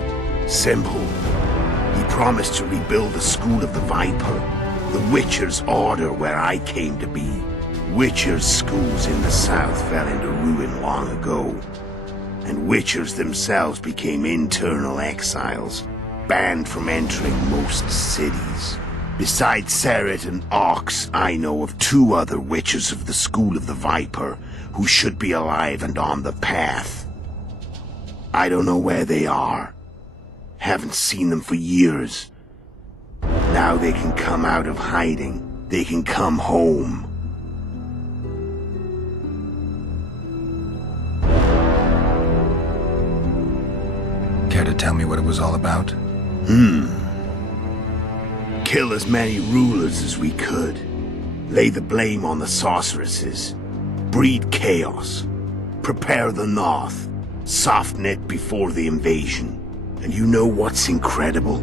Simple. He promised to rebuild the School of the Viper, the Witcher's Order where I came to be. Witcher's schools in the South fell into ruin long ago, and Witchers themselves became internal exiles, banned from entering most cities. Besides Seret and Ox, I know of 2 other Witchers of the School of the Viper who should be alive and on the path. I don't know where they are. Haven't seen them for years. Now they can come out of hiding. They can come home. Care to tell me what it was all about? Kill as many rulers as we could. Lay the blame on the sorceresses. Breed chaos. Prepare the North. Soften it before the invasion. And you know what's incredible?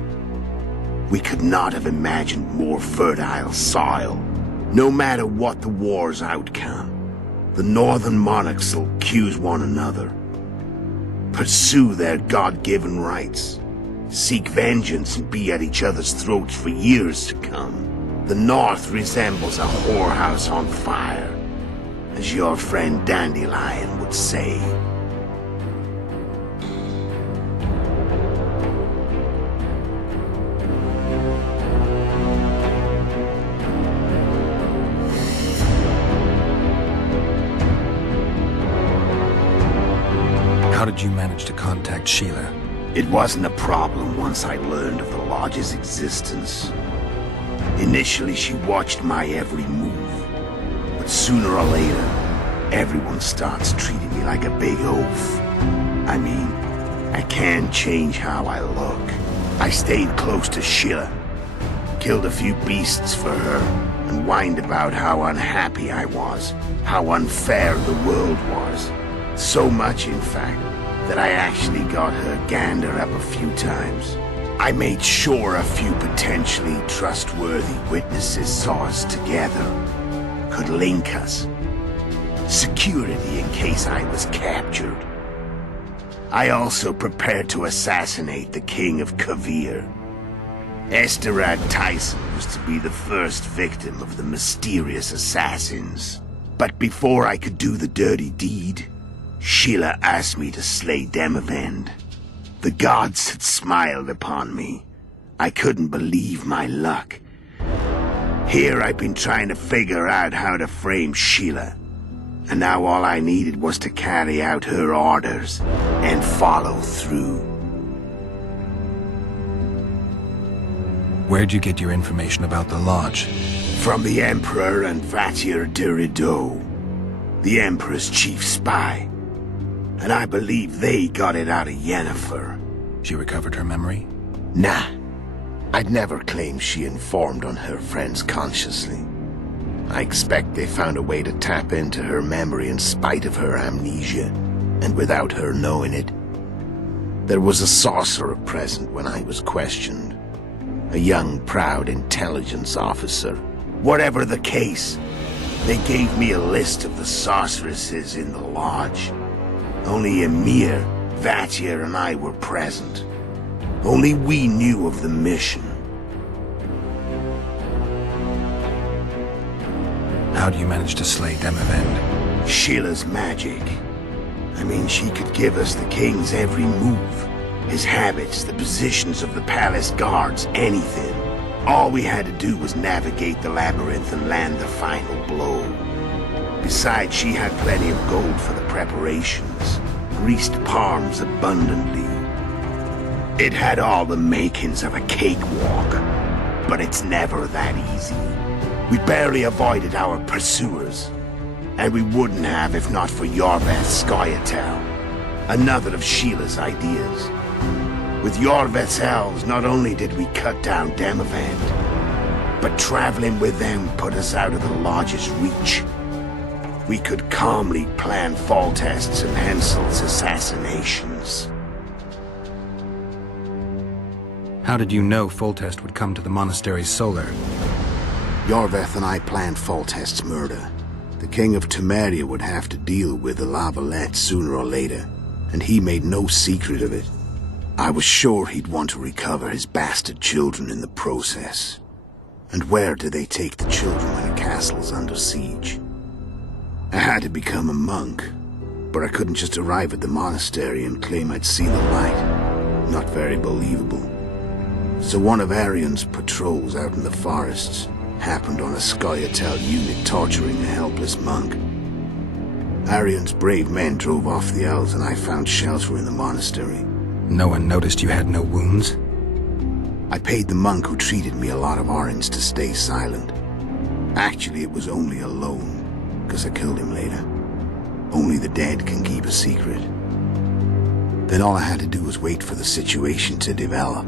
We could not have imagined more fertile soil. No matter what the war's outcome, the Northern monarchs will accuse one another. Pursue their God-given rights. Seek vengeance and be at each other's throats for years to come. The North resembles a whorehouse on fire, as your friend Dandelion would say. How did you manage to contact Sheila? It wasn't a problem once I learned of the Lodge's existence. Initially, she watched my every move. But sooner or later, everyone starts treating me like a big oaf. I mean, I can't change how I look. I stayed close to Sheila, killed a few beasts for her, and whined about how unhappy I was, how unfair the world was. So much, in fact, that I actually got her gander up a few times. I made sure a few potentially trustworthy witnesses saw us together, could link us. Security in case I was captured. I also prepared to assassinate the King of Kavir. Esterad Tyson was to be the first victim of the mysterious assassins. But before I could do the dirty deed, Sheila asked me to slay Demavend. The gods had smiled upon me. I couldn't believe my luck. Here I've been trying to figure out how to frame Sheila. And now all I needed was to carry out her orders and follow through. Where'd you get your information about the Lodge? From the Emperor and Vatir Durido, the Emperor's chief spy. And I believe they got it out of Yennefer. She recovered her memory? Nah. I'd never claimed she informed on her friends consciously. I expect they found a way to tap into her memory in spite of her amnesia, and without her knowing it. There was a sorcerer present when I was questioned. A young, proud intelligence officer. Whatever the case, they gave me a list of the sorceresses in the Lodge. Only Emir, Vatir, and I were present. Only we knew of the mission. How do you manage to slay Demavend? Sheila's magic. I mean, she could give us the king's every move. His habits, the positions of the palace guards, anything. All we had to do was navigate the labyrinth and land the final blow. Besides, she had plenty of gold for the preparations. Greased palms abundantly. It had all the makings of a cakewalk. But it's never that easy. We barely avoided our pursuers. And we wouldn't have if not for Yorveth Scoia'tael, another of Sheila's ideas. With Yorveth's elves, not only did we cut down Demavend, but traveling with them put us out of the Lodge's reach. We could calmly plan Foltest's and Hensel's assassinations. How did you know Foltest would come to the monastery's solar? Yorveth and I planned Foltest's murder. The King of Temeria would have to deal with the La Valette sooner or later, and he made no secret of it. I was sure he'd want to recover his bastard children in the process. And where do they take the children when a castle's under siege? I had to become a monk, but I couldn't just arrive at the monastery and claim I'd see the light. Not very believable. So one of Arion's patrols out in the forests happened on a Scoia'tael unit torturing a helpless monk. Arion's brave men drove off the elves and I found shelter in the monastery. No one noticed you had no wounds? I paid the monk who treated me a lot of orange to stay silent. Actually, it was only a loan, because I killed him later. Only the dead can keep a secret. Then all I had to do was wait for the situation to develop.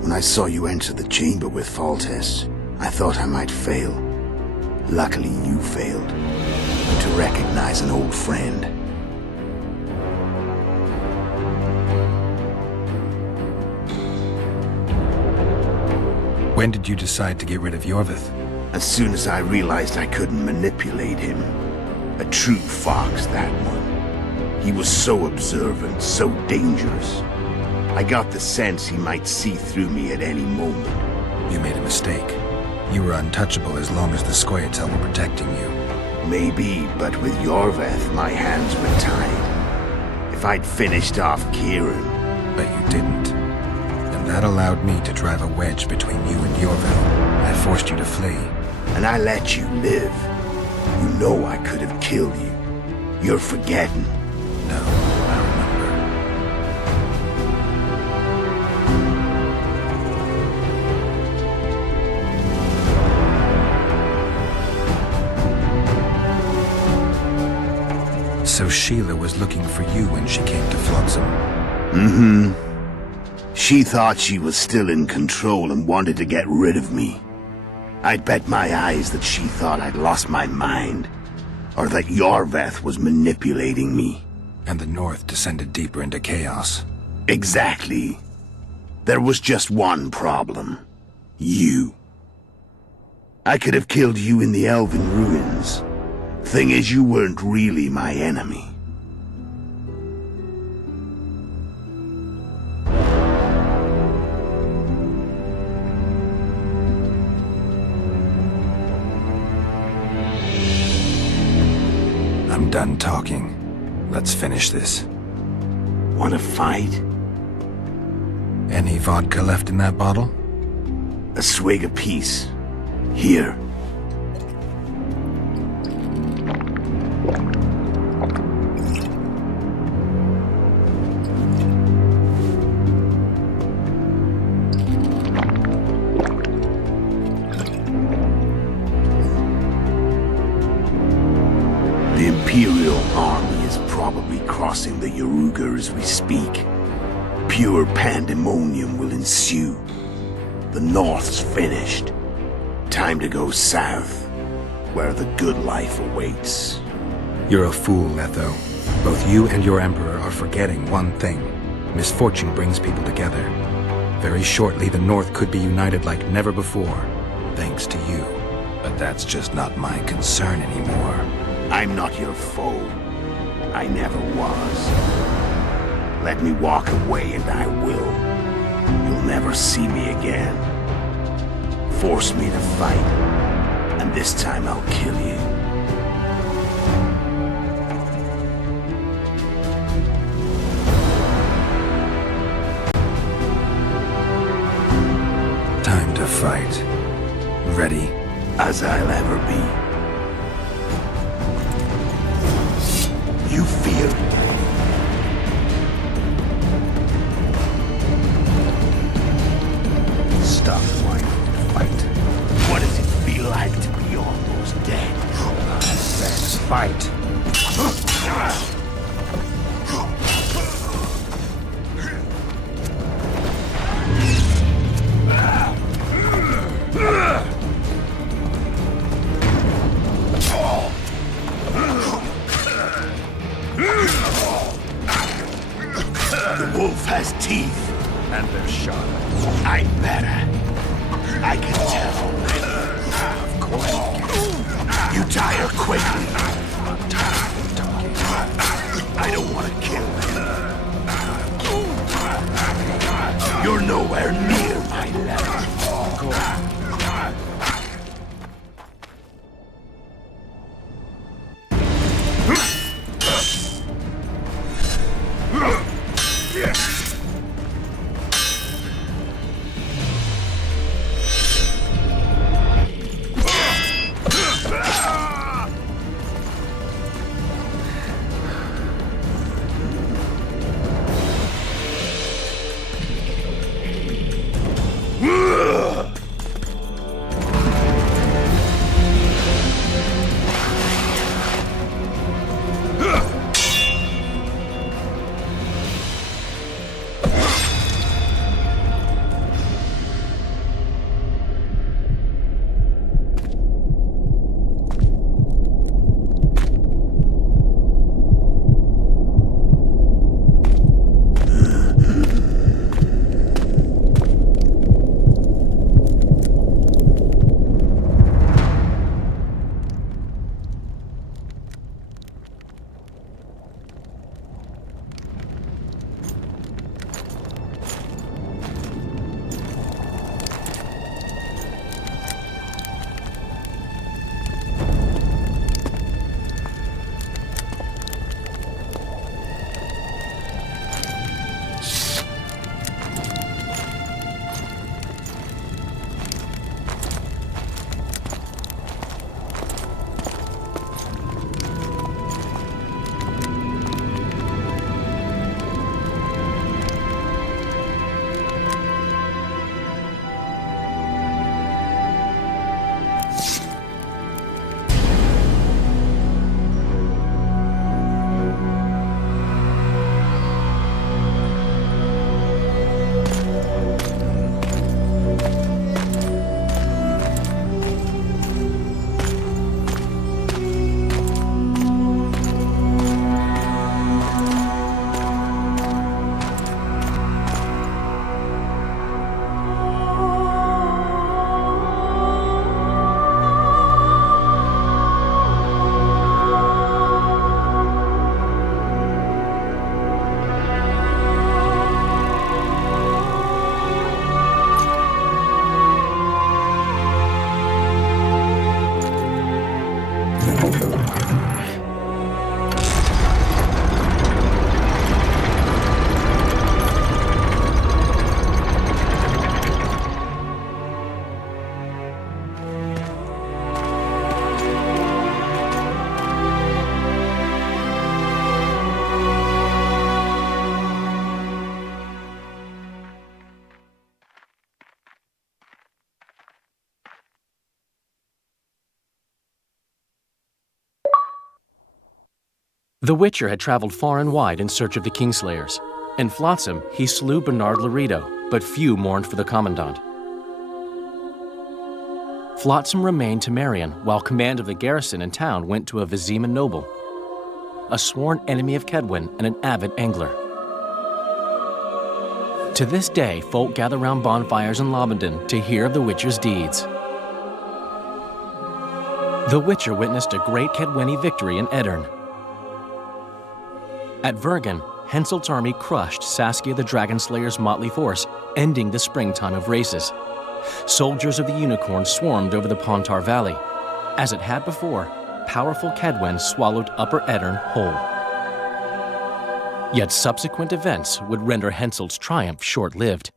When I saw you enter the chamber with Foltest, I thought I might fail. Luckily, you failed. To recognize an old friend. When did you decide to get rid of Yorveth? As soon as I realized I couldn't manipulate him. A true fox, that one. He was so observant, so dangerous. I got the sense he might see through me at any moment. You made a mistake. You were untouchable as long as the Scoia'tael were protecting you. Maybe, but with Yorveth, my hands were tied. If I'd finished off Kieran... But you didn't. And that allowed me to drive a wedge between you and Yorveth. I forced you to flee. And I let you live. You know I could have killed you. You're forgetting. No, I remember. So Sheila was looking for you when she came to Flotsam. Mm-hmm. She thought she was still in control and wanted to get rid of me. I'd bet my eyes that she thought I'd lost my mind, or that Yorveth was manipulating me. And the North descended deeper into chaos. Exactly. There was just one problem. You. I could have killed you in the Elven ruins. Thing is, you weren't really my enemy. I'm done talking. Let's finish this. Want to fight? Any vodka left in that bottle? A swig apiece. Here. The Imperial army is probably crossing the Yaruga as we speak. Pure pandemonium will ensue. The North's finished. Time to go south, where the good life awaits. You're a fool, Letho. Both you and your Emperor are forgetting one thing. Misfortune brings people together. Very shortly, the North could be united like never before, thanks to you. But that's just not my concern anymore. I'm not your foe. I never was. Let me walk away and I will. You'll never see me again. Force me to fight, and this time I'll kill you. Time to fight. Ready? As I'll ever be. You fear it. Stop whining and fight. What does it feel like to be almost dead? Let's fight. The wolf has teeth. And they're sharp. I'm better. I can tell already. Of course you can. You tire quickly. I'm tired of talking. I don't want to kill you. You're nowhere near my level. Go on. The Witcher had traveled far and wide in search of the Kingslayers. In Flotsam, he slew Bernard Laredo, but few mourned for the Commandant. Flotsam remained Temerian, while command of the garrison and town went to a Vizima noble, a sworn enemy of Kedwen and an avid angler. To this day, folk gather round bonfires in Lobendon to hear of the Witcher's deeds. The Witcher witnessed a great Kedweni victory in Edirn. At Vergen, Henselt's army crushed Saskia the Dragonslayer's motley force, ending the springtime of races. Soldiers of the Unicorn swarmed over the Pontar Valley. As it had before, powerful Kedwen swallowed Upper Edirn whole. Yet subsequent events would render Henselt's triumph short-lived.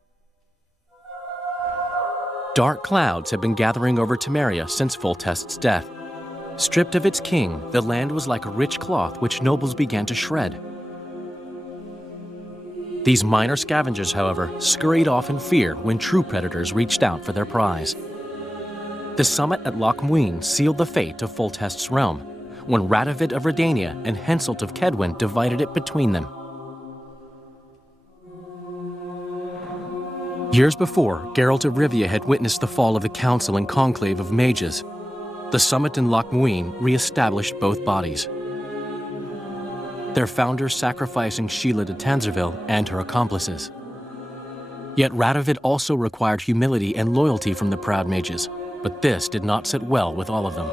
Dark clouds had been gathering over Temeria since Foltest's death. Stripped of its king, the land was like a rich cloth which nobles began to shred. These minor scavengers, however, scurried off in fear when true predators reached out for their prize. The summit at Loch Muin sealed the fate of Foltest's realm, when Radovid of Redania and Henselt of Kedwen divided it between them. Years before, Geralt of Rivia had witnessed the fall of the Council and Conclave of Mages. The summit in Loch Muin re-established both bodies, their founders sacrificing Sheila de Tanzerville and her accomplices. Yet Radovid also required humility and loyalty from the proud mages, but this did not sit well with all of them.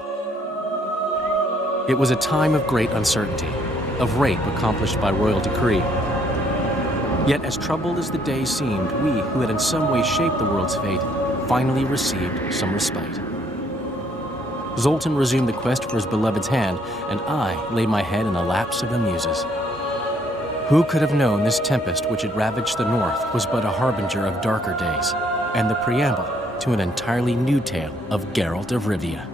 It was a time of great uncertainty, of rape accomplished by royal decree. Yet as troubled as the days seemed, we, who had in some way shaped the world's fate, finally received some respite. Zoltan resumed the quest for his beloved's hand, and I laid my head in a lapse of the muses. Who could have known this tempest which had ravaged the north was but a harbinger of darker days, and the preamble to an entirely new tale of Geralt of Rivia.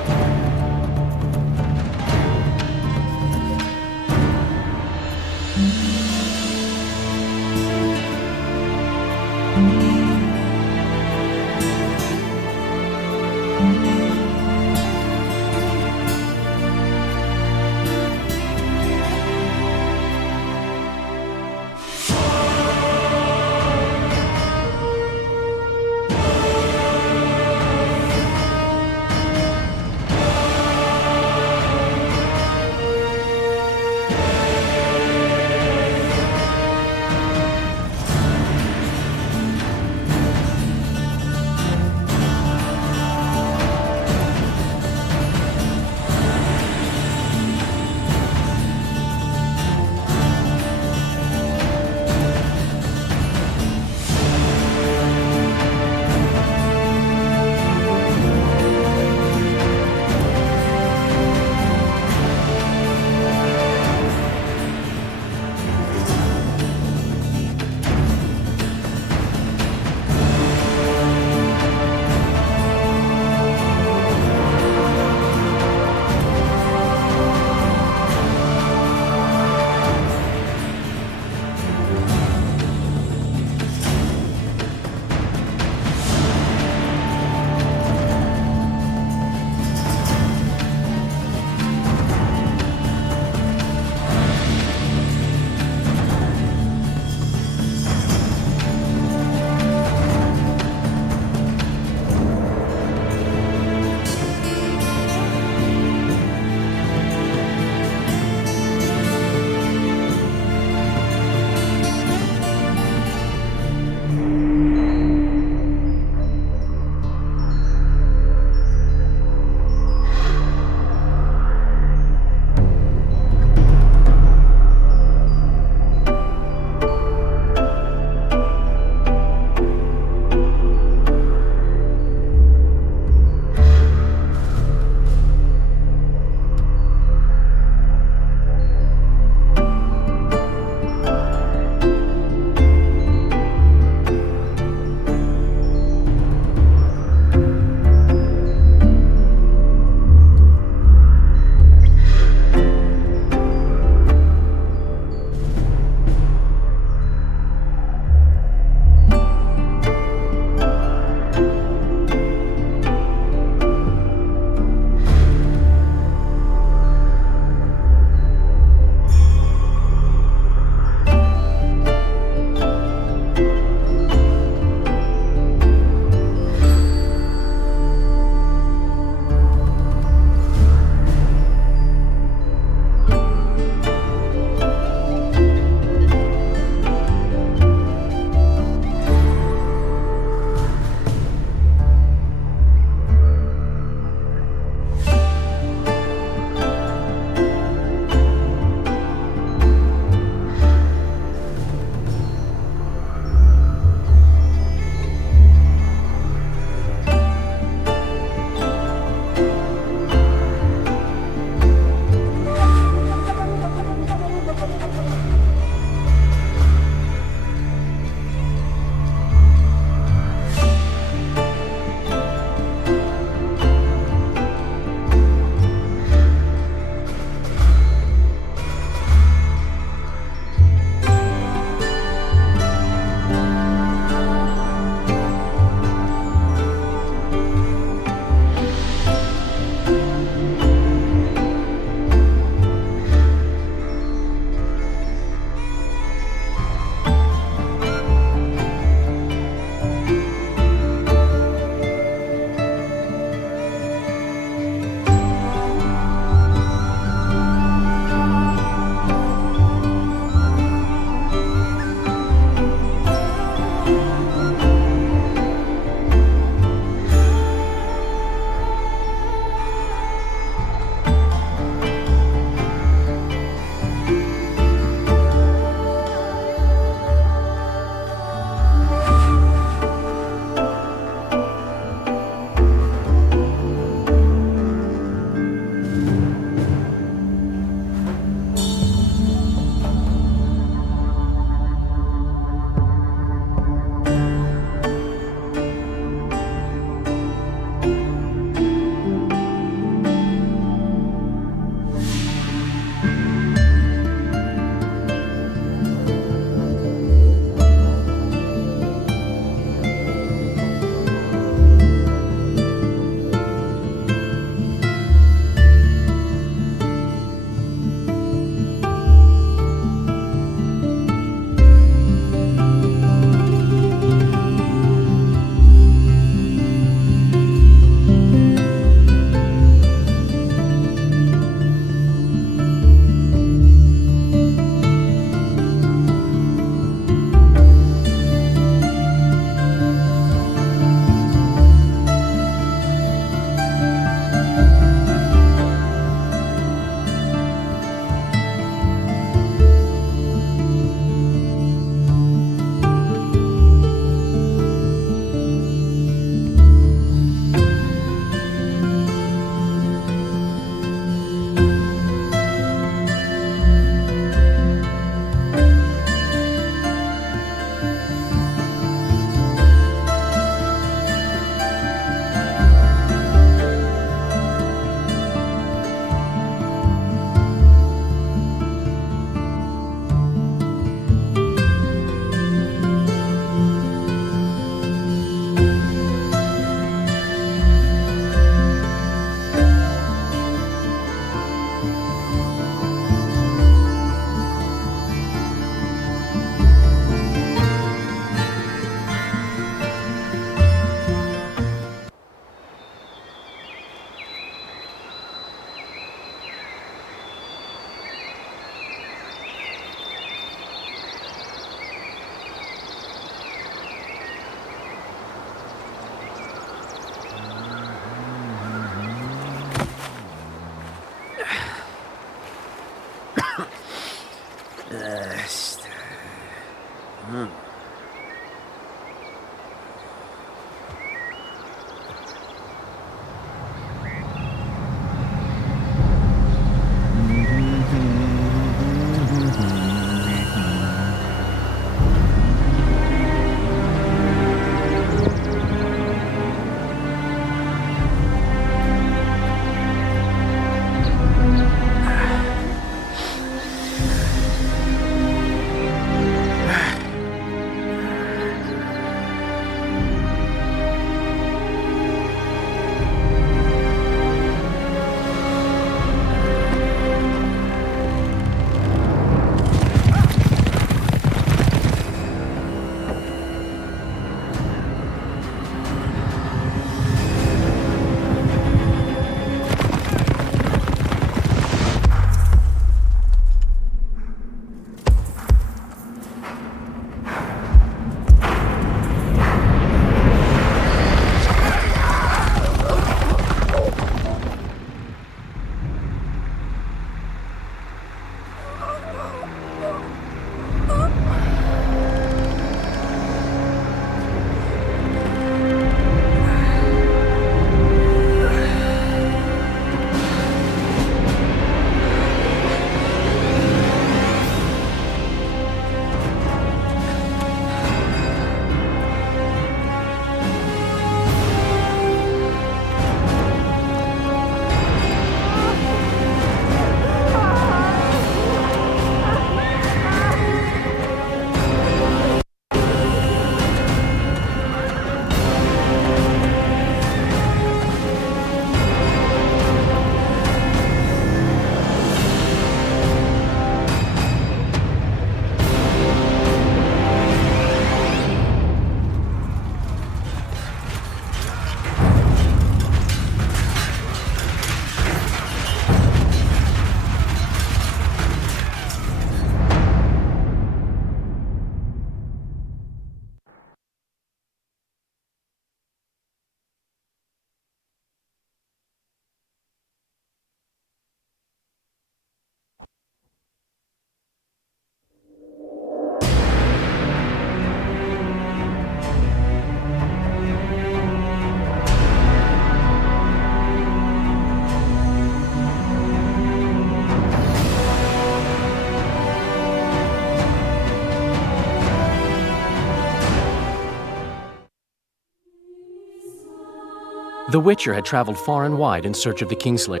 The Witcher had traveled far and wide in search of the Kingslayer.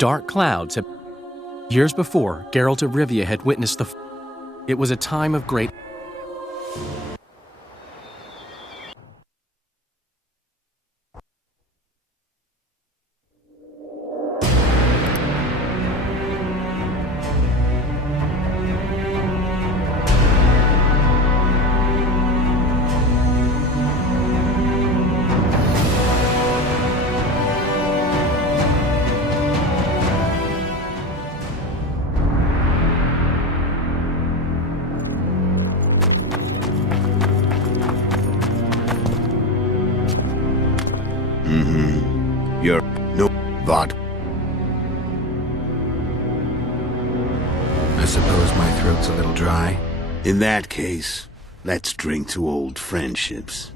Dark clouds had... Years before, Geralt of Rivia had witnessed the... It was a time of great... You're no vodka. I suppose my throat's a little dry. In that case, let's drink to old friendships.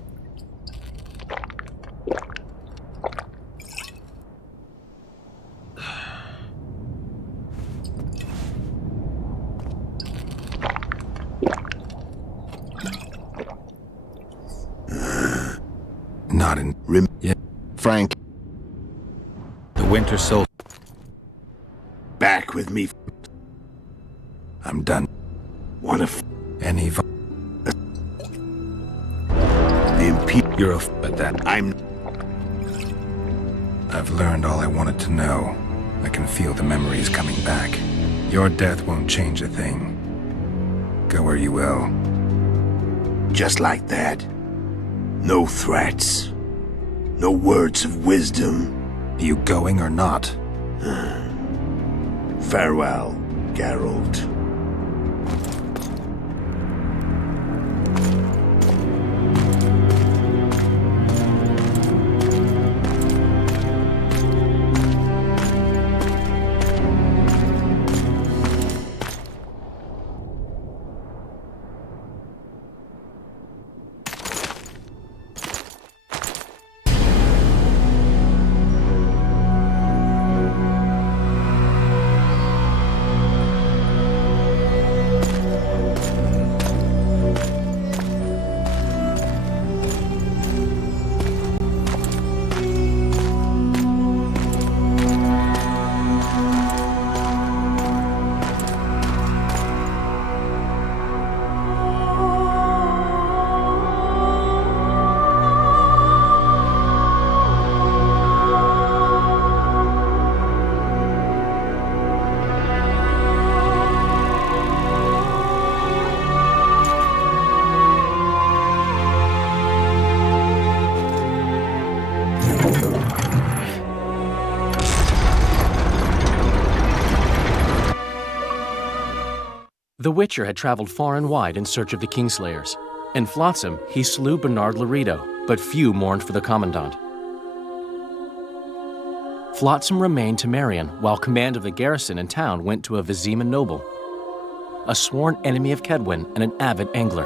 Not in... Yeah. Frank. The Winter Soldier. Back with me. I'm done. What if... Any... You're a... But that... I've learned all I wanted to know. I can feel the memories coming back. Your death won't change a thing. Go where you will. Just like that. No threats. No words of wisdom. You going or not? Farewell, Geralt. The Witcher had traveled far and wide in search of the Kingslayers. In Flotsam, he slew Bernard Laredo, but few mourned for the Commandant. Flotsam remained Temerian, while command of the garrison and town went to a Vizima noble, a sworn enemy of Kedwen and an avid angler.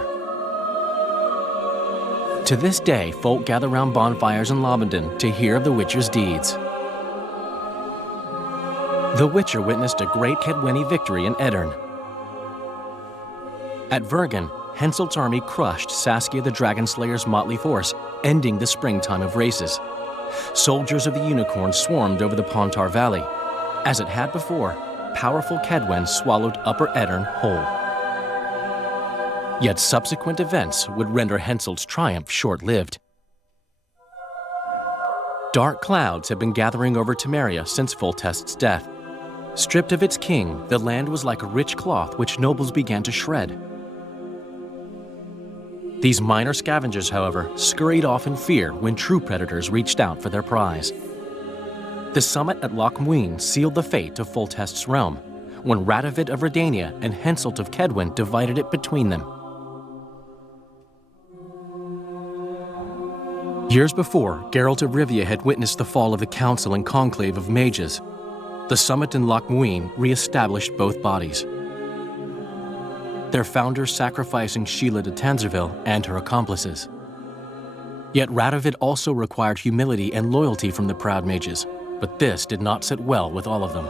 To this day, folk gather round bonfires in Lobendon to hear of the Witcher's deeds. The Witcher witnessed a great Kedweni victory in Edirn. At Vergen, Henselt's army crushed Saskia the Dragonslayer's motley force, ending the springtime of races. Soldiers of the Unicorn swarmed over the Pontar Valley. As it had before, powerful Kedwen swallowed Upper Edirn whole. Yet subsequent events would render Henselt's triumph short-lived. Dark clouds had been gathering over Temeria since Foltest's death. Stripped of its king, the land was like a rich cloth which nobles began to shred. These minor scavengers, however, scurried off in fear when true predators reached out for their prize. The summit at Loch Muin sealed the fate of Foltest's realm, when Radovid of Redania and Henselt of Kedwen divided it between them. Years before, Geralt of Rivia had witnessed the fall of the Council and Conclave of Mages. The summit in Loch Muin re-established both bodies, their founders sacrificing Sheila de Tanzerville and her accomplices. Yet Radovid also required humility and loyalty from the proud mages, but this did not sit well with all of them.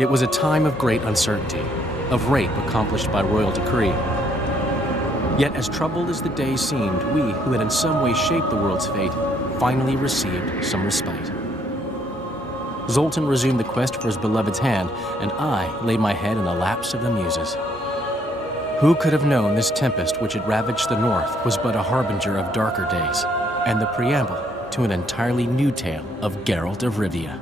It was a time of great uncertainty, of rape accomplished by royal decree. Yet as troubled as the days seemed, we, who had in some way shaped the world's fate, finally received some respite. Zoltan resumed the quest for his beloved's hand, and I laid my head in the laps of the muses. Who could have known this tempest which had ravaged the north was but a harbinger of darker days, and the preamble to an entirely new tale of Geralt of Rivia?